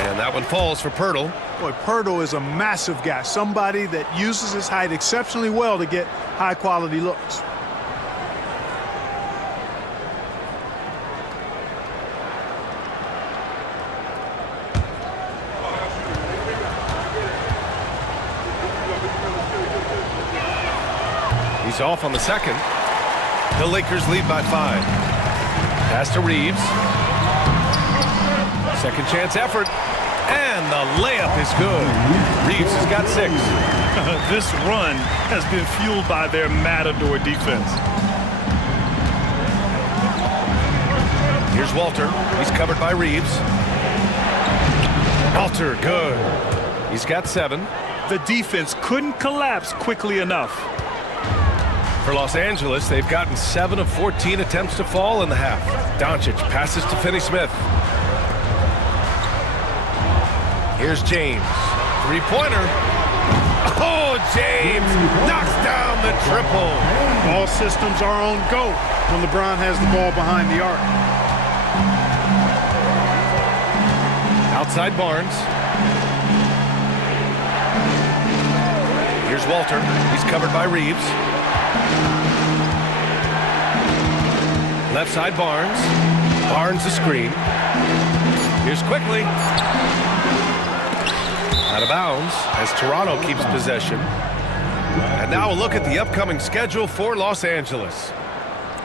And that one falls for Pirtle. Boy, Pirtle is a massive guy, somebody that uses his height exceptionally well to get high-quality looks. He's off on the second. The Lakers lead by 5. Pass to Reeves. Second chance effort. And the layup is good. Reeves has got 6. This run has been fueled by their matador defense. Here's Walter. He's covered by Reeves. Walter, good. He's got 7. The defense couldn't collapse quickly enough. For Los Angeles, they've gotten 7 of 14 attempts to fall in the half. Doncic passes to Finney Smith. Here's James. 3-pointer. Oh, James knocks down the triple. All systems are on go when LeBron has the ball behind the arc. Outside Barnes. Here's Walter. He's covered by Reeves. Left side Barnes. Barnes the screen. Here's Quickly. Out of bounds as Toronto keeps possession. And now a look at the upcoming schedule for Los Angeles.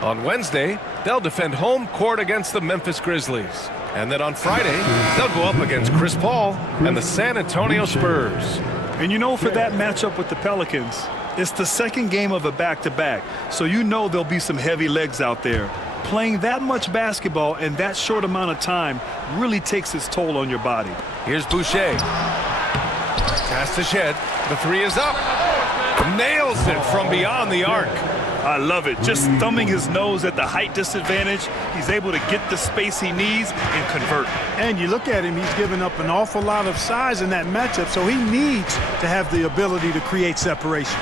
On Wednesday, they'll defend home court against the Memphis Grizzlies. And then on Friday, they'll go up against Chris Paul and the San Antonio Spurs. And you know, for that matchup with the Pelicans, it's the second game of a back-to-back. So you know there'll be some heavy legs out there. Playing that much basketball in that short amount of time really takes its toll on your body. Here's Boucher. Pass to Shed. The 3 is up. Nails it from beyond the arc. I love it. Just thumbing his nose at the height disadvantage. He's able to get the space he needs and convert. And you look at him, he's given up an awful lot of size in that matchup, so he needs to have the ability to create separation.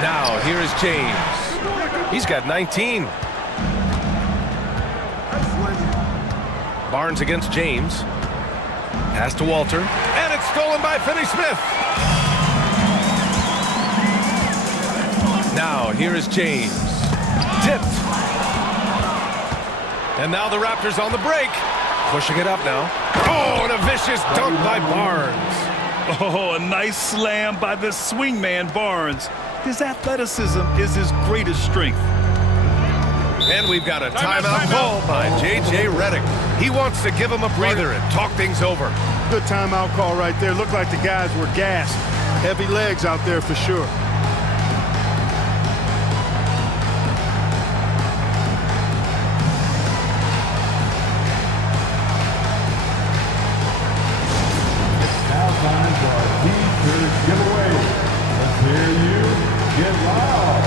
Now, here is James. He's got 19. Barnes against James. Pass to Walter. And it's stolen by Finney Smith. Now, here is James. Tipped. And now the Raptors on the break. Pushing it up now. Oh, and a vicious dunk by Barnes. Oh, a nice slam by the swingman Barnes. His athleticism is his greatest strength. And we've got a timeout call by J.J. Redick. He wants to give him a breather and talk things over. Good timeout call right there. Looked like the guys were gassed. Heavy legs out there for sure. Now time for our T-shirt giveaway. Let's hear you get loud.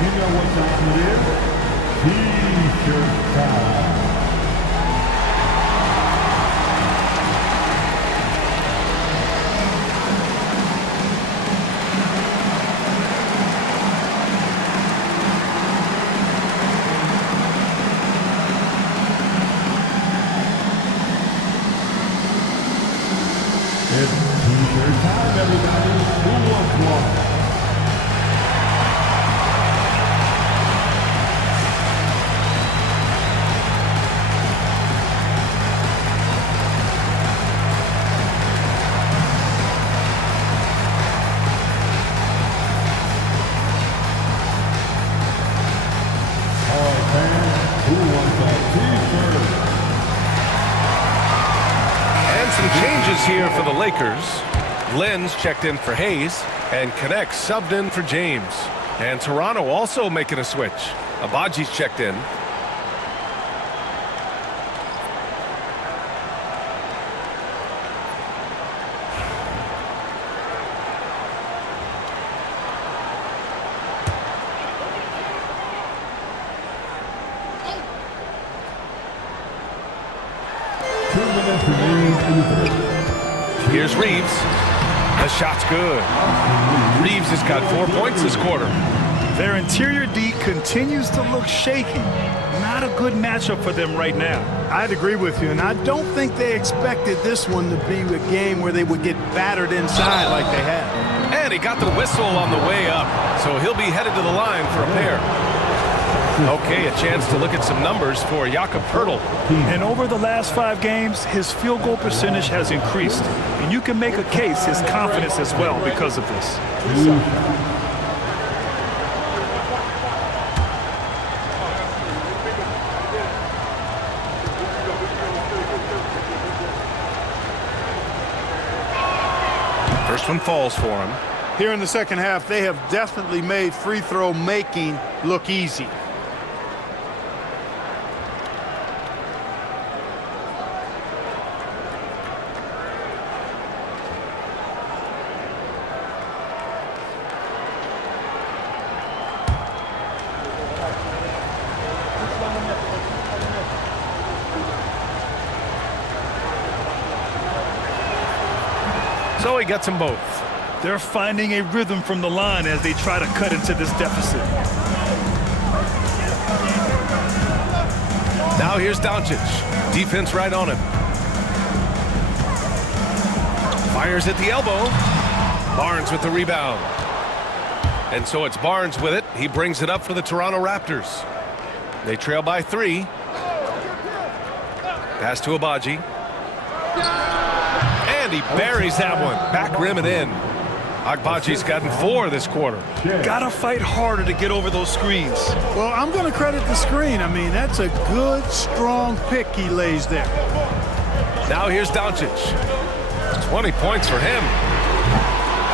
You know what time it is? T-shirt time. It's T-shirt time, everybody. Who wants one? All right, fans, who wants that T-shirt? And some changes here for the Lakers. Lenz checked in for Hayes, and Connect subbed in for James. And Toronto also making a switch. Abaji's checked in. Here's Reeves. The shot's good. Reeves has got 4 points this quarter. Their interior D continues to look shaky. Not a good matchup for them right now. I'd agree with you, and I don't think they expected this one to be a game where they would get battered inside like they have. And he got the whistle on the way up, so he'll be headed to the line for a pair. Okay, a chance to look at some numbers for Jakob Poeltl. And over the last 5 games, his field goal percentage has increased. And you can make a case his confidence as well because of this. First one falls for him. Here in the second half, they have definitely made free throw making look easy. So he gets them both. They're finding a rhythm from the line as they try to cut into this deficit. Now here's Doncic. Defense right on him. Fires at the elbow. Barnes with the rebound. And so it's Barnes with it. He brings it up for the Toronto Raptors. They trail by 3. Pass to Abaji. And he buries that one. Back rim and in. Agbaji's gotten 4 this quarter. Gotta fight harder to get over those screens. Well, I'm going to credit the screen. I mean, that's a good, strong pick he lays there. Now here's Doncic. 20 points for him.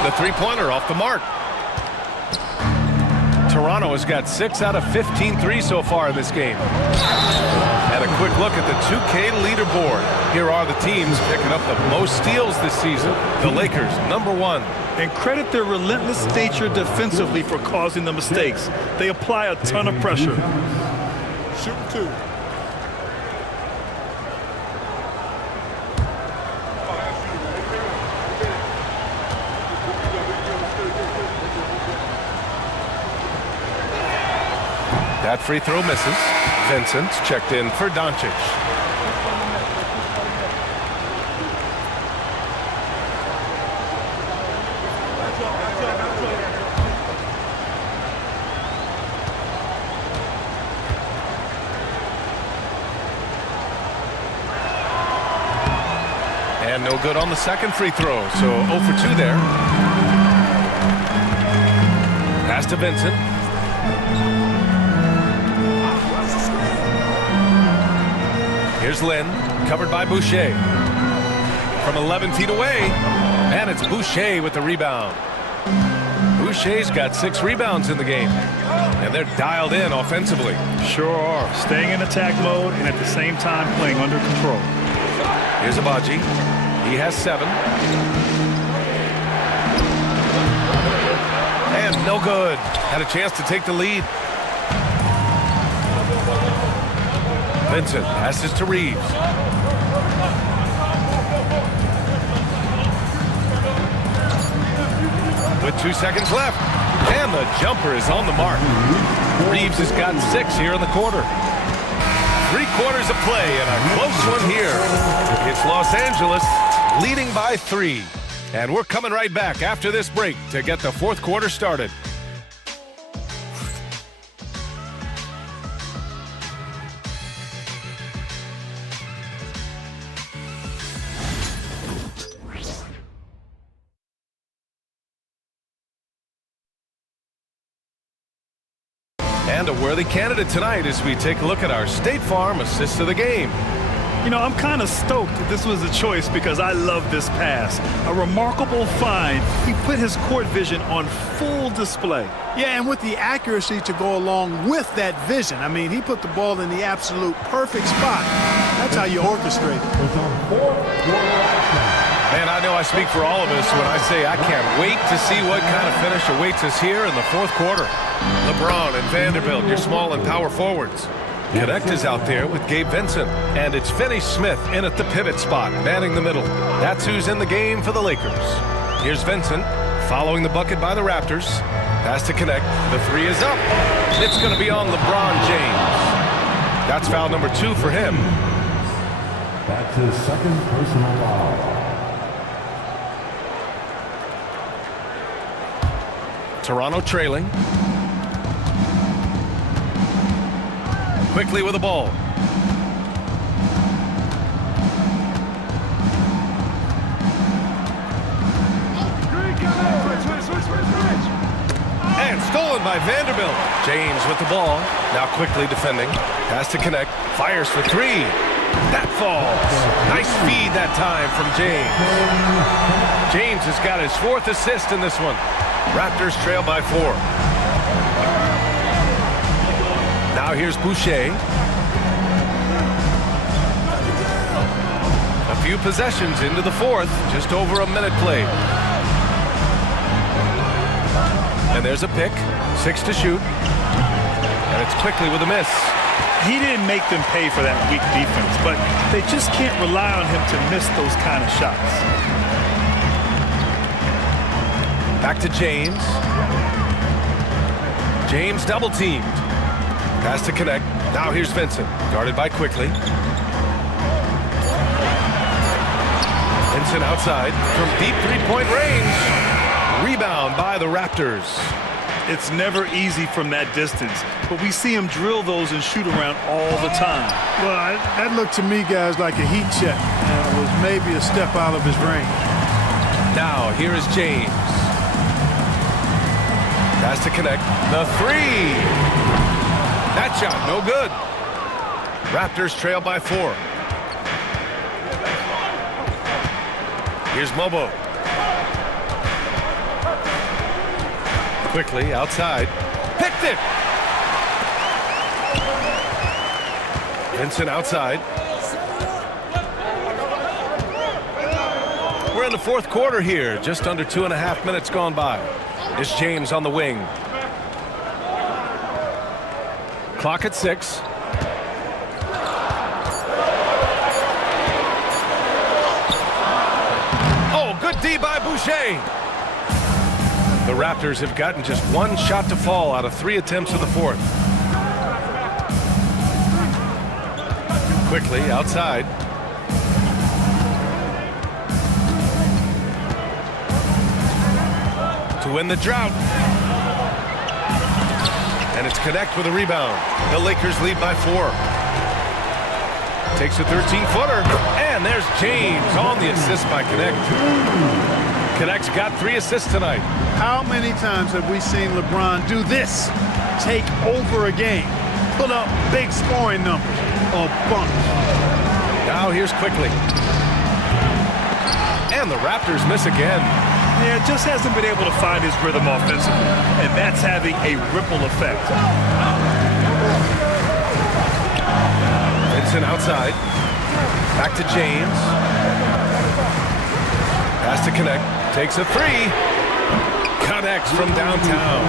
The three-pointer off the mark. Toronto has got 6 out of 15 threes so far in this game. And a quick look at the 2K leaderboard. Here are the teams picking up the most steals this season. The Lakers, #1. And credit their relentless nature defensively for causing the mistakes. They apply a ton of pressure. Shoot 2. That free throw misses. Vincent's checked in for Doncic. And no good on the second free throw, so 0 for 2 there. Pass to Vincent. Here's Lynn, covered by Boucher. From 11 feet away, and it's Boucher with the rebound. Boucher's got 6 rebounds in the game, and they're dialed in offensively. Sure are. Staying in attack mode and at the same time playing under control. Here's Abaji. He has 7. And no good. Had a chance to take the lead. Vincent passes to Reeves. With 2 seconds left. And the jumper is on the mark. Reeves has got 6 here in the quarter. 3 quarters of play and a close one here. It's Los Angeles leading by 3. And we're coming right back after this break to get the 4th quarter started. And a worthy candidate tonight as we take a look at our State Farm assist of the game. You know, I'm kind of stoked that this was a choice because I love this pass. A remarkable find. He put his court vision on full display. Yeah, and with the accuracy to go along with that vision. I mean, he put the ball in the absolute perfect spot. That's how you orchestrate it. Man, I know I speak for all of us when I say I can't wait to see what kind of finish awaits us here in the 4th quarter. LeBron and Vanderbilt, your small and power forwards. Connect is out there with Gabe Vincent, and it's Finney Smith in at the pivot spot, manning the middle. That's who's in the game for the Lakers. Here's Vincent, following the bucket by the Raptors. Pass to Connect. The 3 is up. It's going to be on LeBron James. That's foul number 2 for him. That's his second personal foul. Toronto trailing. Quickly with the ball. And stolen by Vanderbilt. James with the ball. Now quickly defending. Pass to Connect. Fires for 3. That falls. Nice feed that time from James. James has got his 4th assist in this one. Raptors trail by 4. Now here's Boucher. A few possessions into the 4th. Just over a minute played. And there's a pick. 6 to shoot. And it's quickly with a miss. He didn't make them pay for that weak defense, but they just can't rely on him to miss those kind of shots. Back to James. James double teamed. Pass to Connect. Now here's Vincent. Guarded by Quickly. Vincent outside from deep 3-point range. Rebound by the Raptors. It's never easy from that distance, but we see him drill those and shoot around all the time. Well, that looked to me, guys, like a heat check. It was maybe a step out of his range. Now here is James. Pass to Connect. The 3. That shot, no good. Raptors trail by 4. Here's Mobo. Quickly outside. Picked it. Vincent outside. We're in the 4th quarter here. Just under 2.5 minutes gone by. It's James on the wing. Clock at 6. Oh, good D by Boucher. The Raptors have gotten just 1 shot to fall out of 3 attempts of the 4th. Quickly outside. To win the drought. And it's Connect with a rebound. The Lakers lead by 4. Takes a 13-footer. And there's James on the assist by Connect. Connect's got 3 assists tonight. How many times have we seen LeBron do this? Take over a game. Put up big scoring numbers. A bunch. Now here's Quickly. And the Raptors miss again. Yeah, just hasn't been able to find his rhythm offensively, and that's having a ripple effect. Vincent outside. Back to James. Pass to Connect. Takes a 3. Connects from downtown.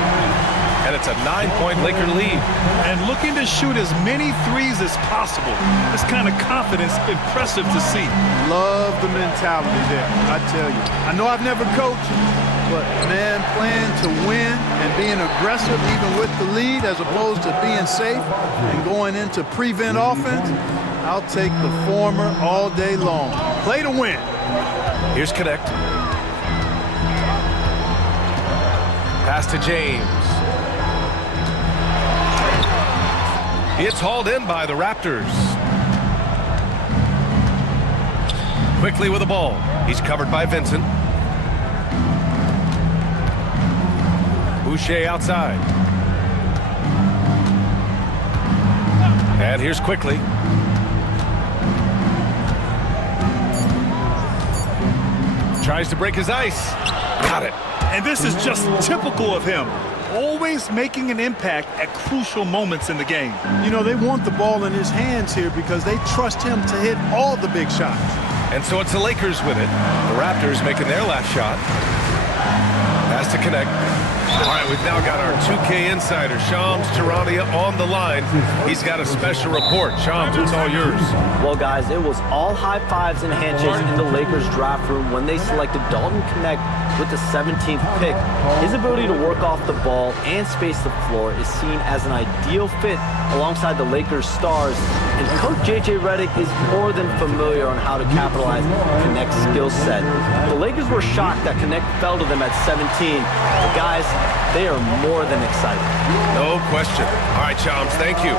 And it's a 9-point Laker lead. And looking to shoot as many threes as possible. This kind of confidence, impressive to see. Love the mentality there, I tell you. I know I've never coached, but, man, playing to win and being aggressive even with the lead as opposed to being safe and going into prevent offense, I'll take the former all day long. Play to win. Here's Connect. Pass to James. It's hauled in by the Raptors. Quickly with the ball. He's covered by Vincent. Boucher outside. And here's Quickly. Tries to break his ice. Got it. And this is just typical of him. Always making an impact at crucial moments in the game. You know, they want the ball in his hands here because they trust him to hit all the big shots. And so it's the Lakers with it. The Raptors making their last shot. Pass to Connect. All right, we've now got our 2K insider, Shams Charania, on the line. He's got a special report. Shams, it's all yours. Well, guys, it was all high fives and handshakes in the Lakers draft room when they selected Dalton Connect with the 17th pick. His ability to work off the ball and space the floor is seen as an ideal fit alongside the Lakers stars, and Coach J.J. Redick is more than familiar on how to capitalize Connect's skill set. The Lakers were shocked that Connect fell to them at 17, but guys, they are more than excited. No question. All right, Shams, thank you.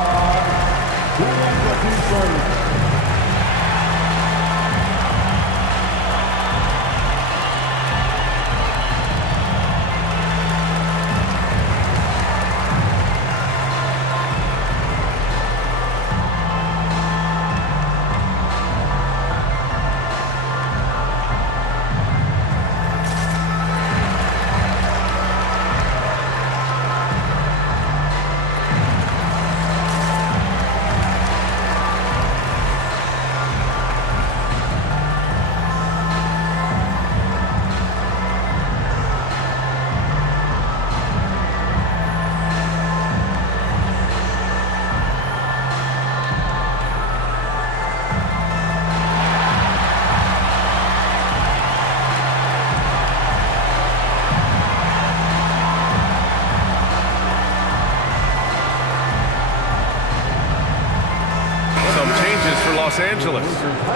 Los Angeles.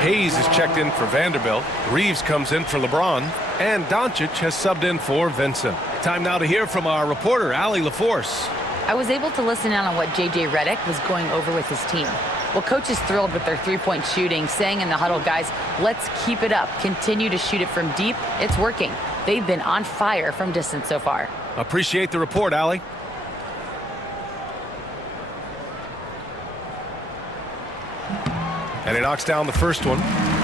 Hayes is checked in for Vanderbilt. Reeves comes in for LeBron. And Doncic has subbed in for Vincent. Time now to hear from our reporter, Allie LaForce. I was able to listen in on what J.J. Redick was going over with his team. Well, coach is thrilled with their three-point shooting, saying in the huddle, guys, let's keep it up. Continue to shoot it from deep. It's working. They've been on fire from distance so far. Appreciate the report, Allie. And he knocks down the first one.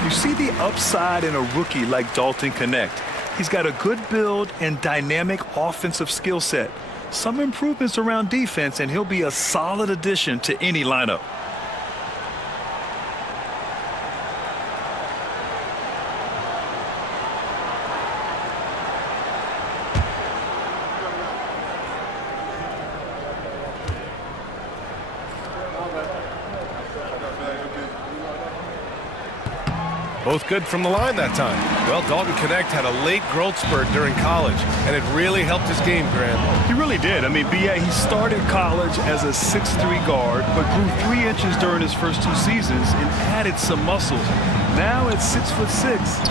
You see the upside in a rookie like Dalton Connect. He's got a good build and dynamic offensive skill set. Some improvements around defense, and he'll be a solid addition to any lineup. Both good from the line that time. Well, Dalton Connect had a late growth spurt during college, and it really helped his game, Grant. He really did. I mean, B.A., he started college as a 6'3" guard, but grew 3 inches during his first 2 seasons and added some muscle. Now at 6'6",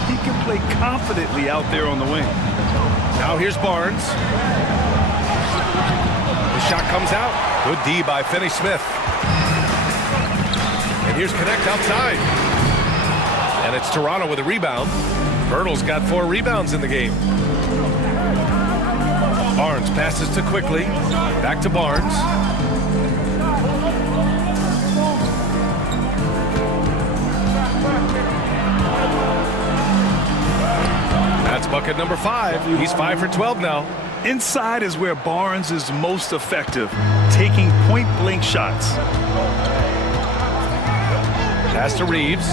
he can play confidently out there on the wing. Now here's Barnes. The shot comes out. Good D by Finney-Smith. And Here's Connect outside. And it's Toronto with a rebound. Pirtle's got 4 rebounds in the game. Barnes passes to Quickly. Back to Barnes. That's bucket number 5. He's 5 for 12 now. Inside is where Barnes is most effective, taking point-blank shots. Pass to Reeves.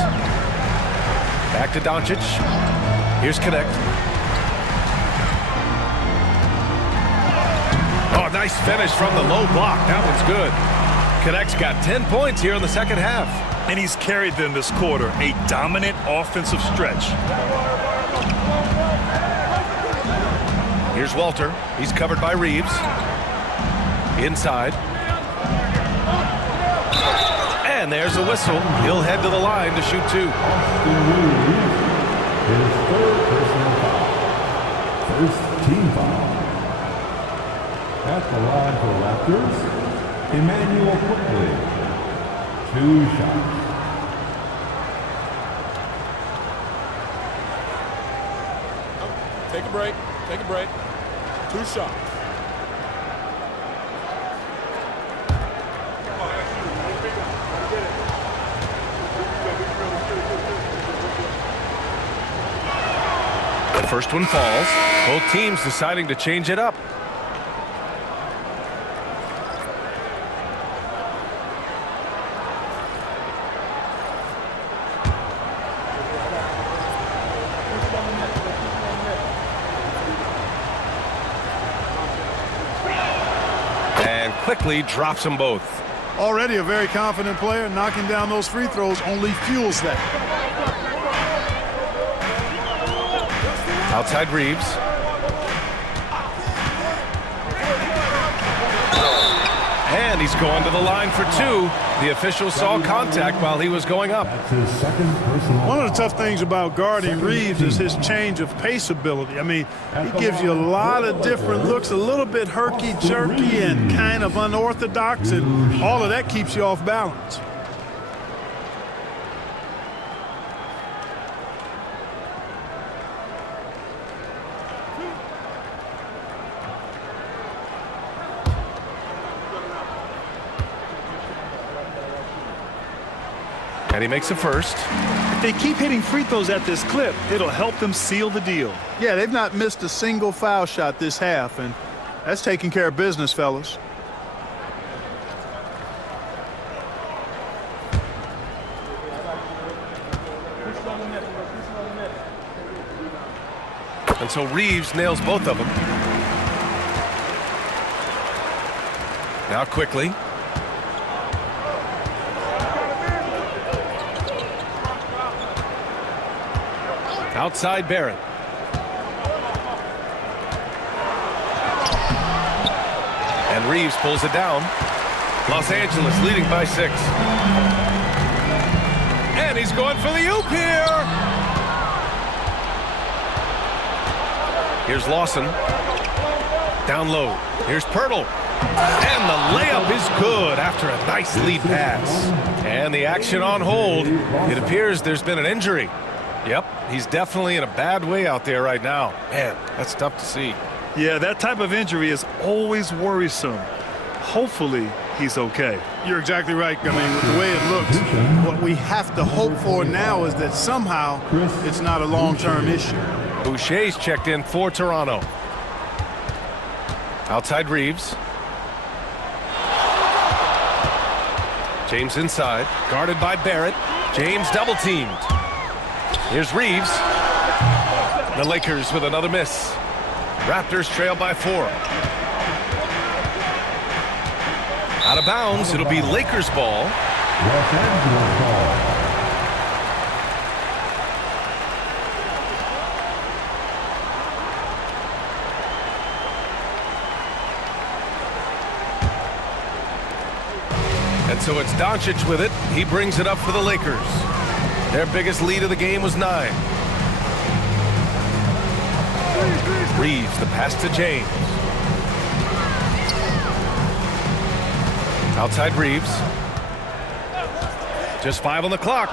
Back to Doncic. Here's Connect. Oh, nice finish from the low block. That one's good. Connect's got 10 points here in the second half. And he's carried them this quarter, a dominant offensive stretch. Here's Walter. He's covered by Reeves. Inside. And there's a whistle. He'll head to the line to shoot 2. His third personal foul. First team foul. At the line for Raptors, Emmanuel Quickly. 2 shots. Take a break. Take a break. 2 shots. The first one falls. Both teams deciding to change it up. Quickly drops them both. Already a very confident player. Knocking down those free throws only fuels that. Outside Reeves. And he's going to the line for 2. The official saw contact while he was going up. That's his second personal. One of the tough things about guarding Reeves is his change of pace ability. I mean, he gives you a lot of different looks, a little bit herky-jerky and kind of unorthodox, and all of that keeps you off balance. And he makes the first. If they keep hitting free throws at this clip, it'll help them seal the deal. Yeah, they've not missed a single foul shot this half, and that's taking care of business, fellas. And so Reeves nails both of them. Now Quickly. Outside Barrett. And Reeves pulls it down. Los Angeles leading by 6. And he's going for the oop here. Here's Lawson. Down low. Here's Pirtle. And the layup is good after a nice lead pass. And the action on hold. It appears there's been an injury. Yep, he's definitely in a bad way out there right now. Man, that's tough to see. Yeah, that type of injury is always worrisome. Hopefully, he's okay. You're exactly right. I mean, with the way it looks, what we have to hope for now is that somehow it's not a long-term issue. Boucher's checked in for Toronto. Outside Reeves. James inside, guarded by Barrett. James double-teamed. Here's Reeves. The Lakers with another miss. Raptors trail by 4. Out of bounds, it'll be Lakers ball. Los Angeles ball. And so it's Doncic with it. He brings it up for the Lakers. Their biggest lead of the game was 9. Reeves, the pass to James. Outside Reeves. Just 5 on the clock.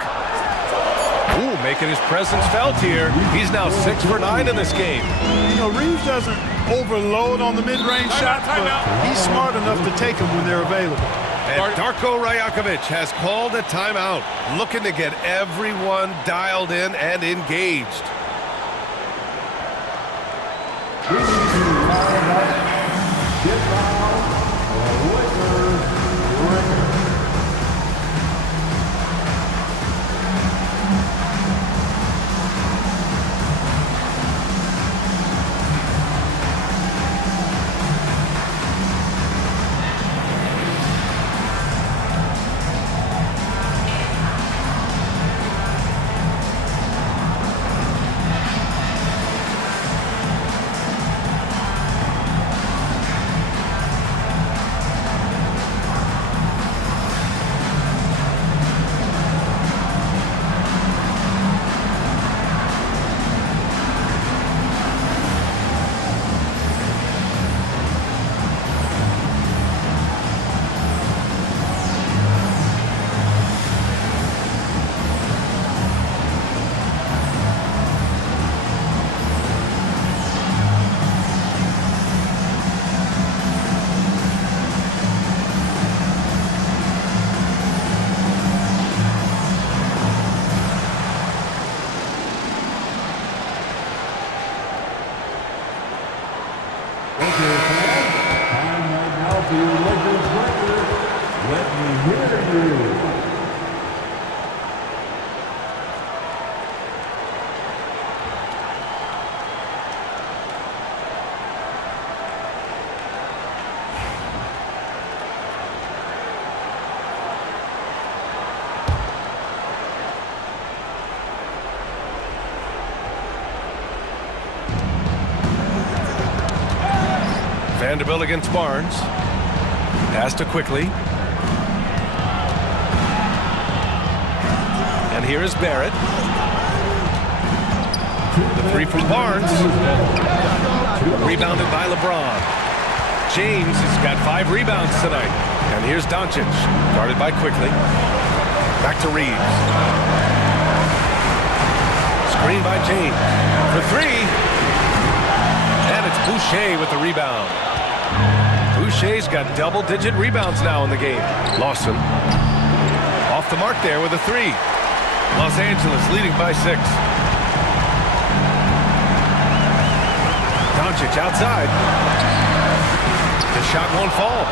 Ooh, making his presence felt here. He's now 6 for 9 in this game. You know, Reeves doesn't overload on the mid-range shot, but he's smart enough to take them when they're available. And Darko Rajakovic has called a timeout, looking to get everyone dialed in and engaged. Vanderbilt against Barnes. Pass to quickly. And here is Barrett. The three from Barnes. Rebounded by LeBron. James has got 5 rebounds tonight. And here's Doncic. Guarded by quickly. Back to Reeves. Screen by James. For 3. And it's Boucher with the rebound. Boucher's got double-digit rebounds now in the game. Lawson off the mark there with a 3. Los Angeles leading by 6. Doncic outside. The shot won't fall.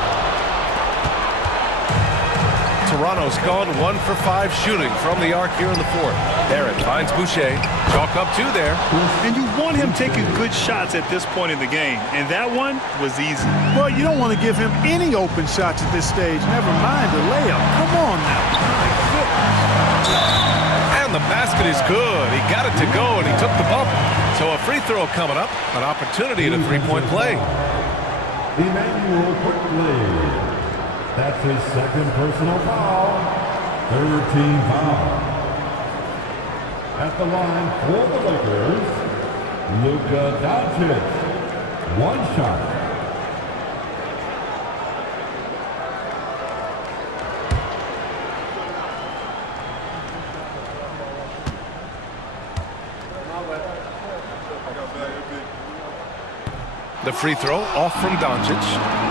Toronto's gone 1 for 5 shooting from the arc here in the 4th. Barrett finds Boucher. Chalk up 2 there. And you want him taking good shots at this point in the game. And that one was easy. Well, you don't want to give him any open shots at this stage. Never mind the layup. Come on now. And the basket is good. He got it to go, and he took the bump. So a free throw coming up. An opportunity to 3-point play. Emmanuel ProPlay. That's his 2nd personal foul. 3rd team foul. At the line for the Lakers, Luka Doncic. 1 shot. The free throw off from Doncic.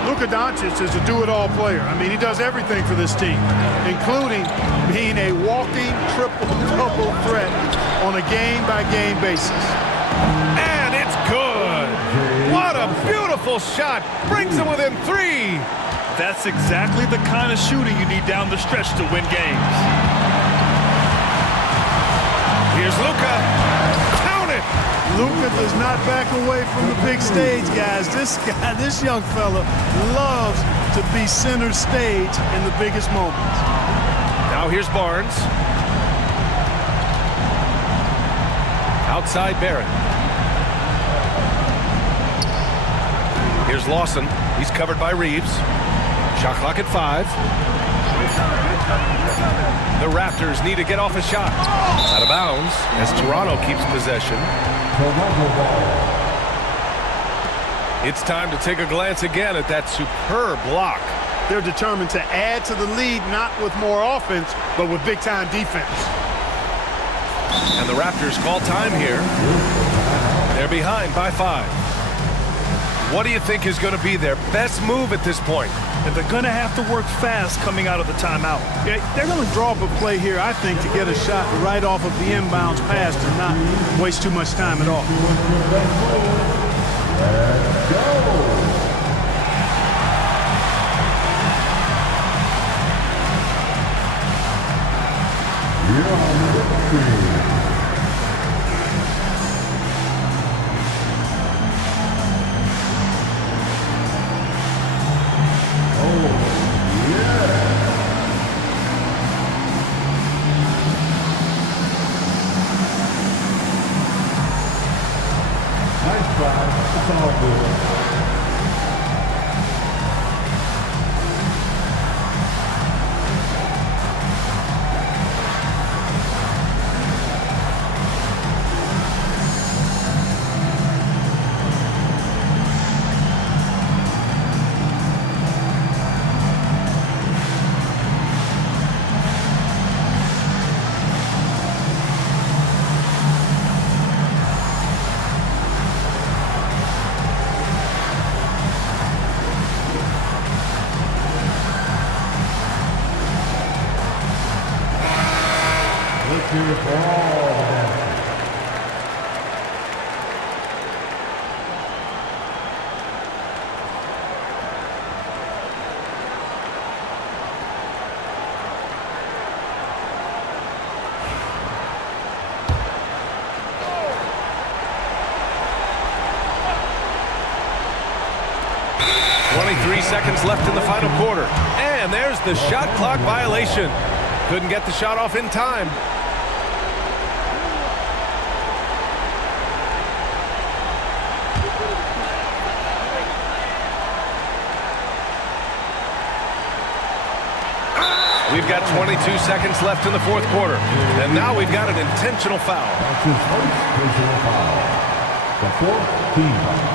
Luka Doncic is a do-it-all player. I mean, he does everything for this team, including being a walking triple-double threat on a game-by-game basis. And it's good. What a beautiful shot. Brings him within 3. That's exactly the kind of shooting you need down the stretch to win games. Here's Luka. Count it. Luka does not back away from the big stage, guys. This young fella loves to be center stage in the biggest moments. Now here's Barnes. Outside Barrett. Here's Lawson. He's covered by Reeves. Shot clock at 5. The Raptors need to get off a shot. Out of bounds as Toronto keeps possession. It's time to take a glance again at that superb block. They're determined to add to the lead, not with more offense, but with big-time defense. And the Raptors call time here. They're behind by 5. What do you think is going to be their best move at this point? And they're going to have to work fast coming out of the timeout. They're going to draw up a play here, I think, to get a shot right off of the inbounds pass and not waste too much time at all. Let's go. You're on the screen. Seconds left in the final quarter. And there's the shot clock violation. Couldn't get the shot off in time. We've got 22 seconds left in the fourth quarter. And now we've got an intentional foul. That's his first personal foul. The fourth team foul.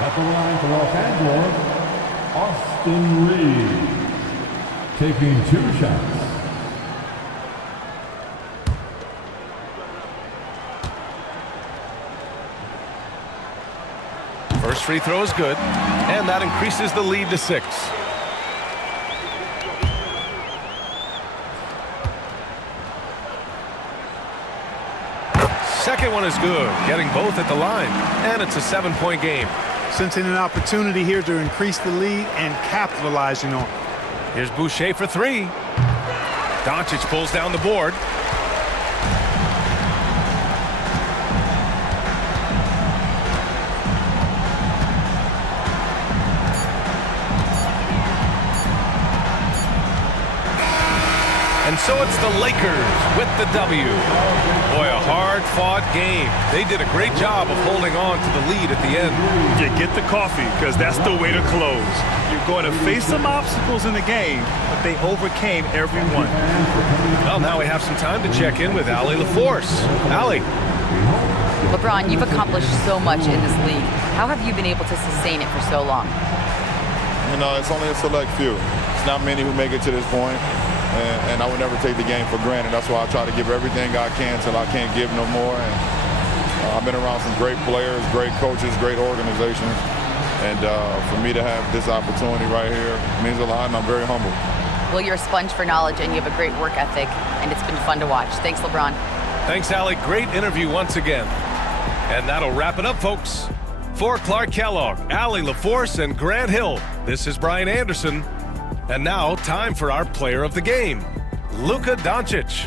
At the line for Los Angeles, Austin Reed, taking 2 shots. First free throw is good, and that increases the lead to 6. Second one is good, getting both at the line, and it's a 7-point game. Sensing an opportunity here to increase the lead and capitalizing on it. Here's Boucher for 3. Doncic pulls down the board. And so it's the Lakers with the W. Boy, a hard-fought game. They did a great job of holding on to the lead at the end. You get the coffee, because that's the way to close. You're going to face some obstacles in the game, but they overcame every one. Well, now we have some time to check in with Allie LaForce. Allie. LeBron, you've accomplished so much in this league. How have you been able to sustain it for so long? You know, it's only a select few. It's not many who make it to this point. And I would never take the game for granted. That's why I try to give everything I can till I can't give no more. And I've been around some great players, great coaches, great organizations. And for me to have this opportunity right here means a lot, and I'm very humble. Well, you're a sponge for knowledge, and you have a great work ethic, and it's been fun to watch. Thanks, LeBron. Thanks, Allie. Great interview once again. And that'll wrap it up, folks. For Clark Kellogg, Allie LaForce, and Grant Hill, this is Brian Anderson. And now, time for our player of the game, Luka Doncic.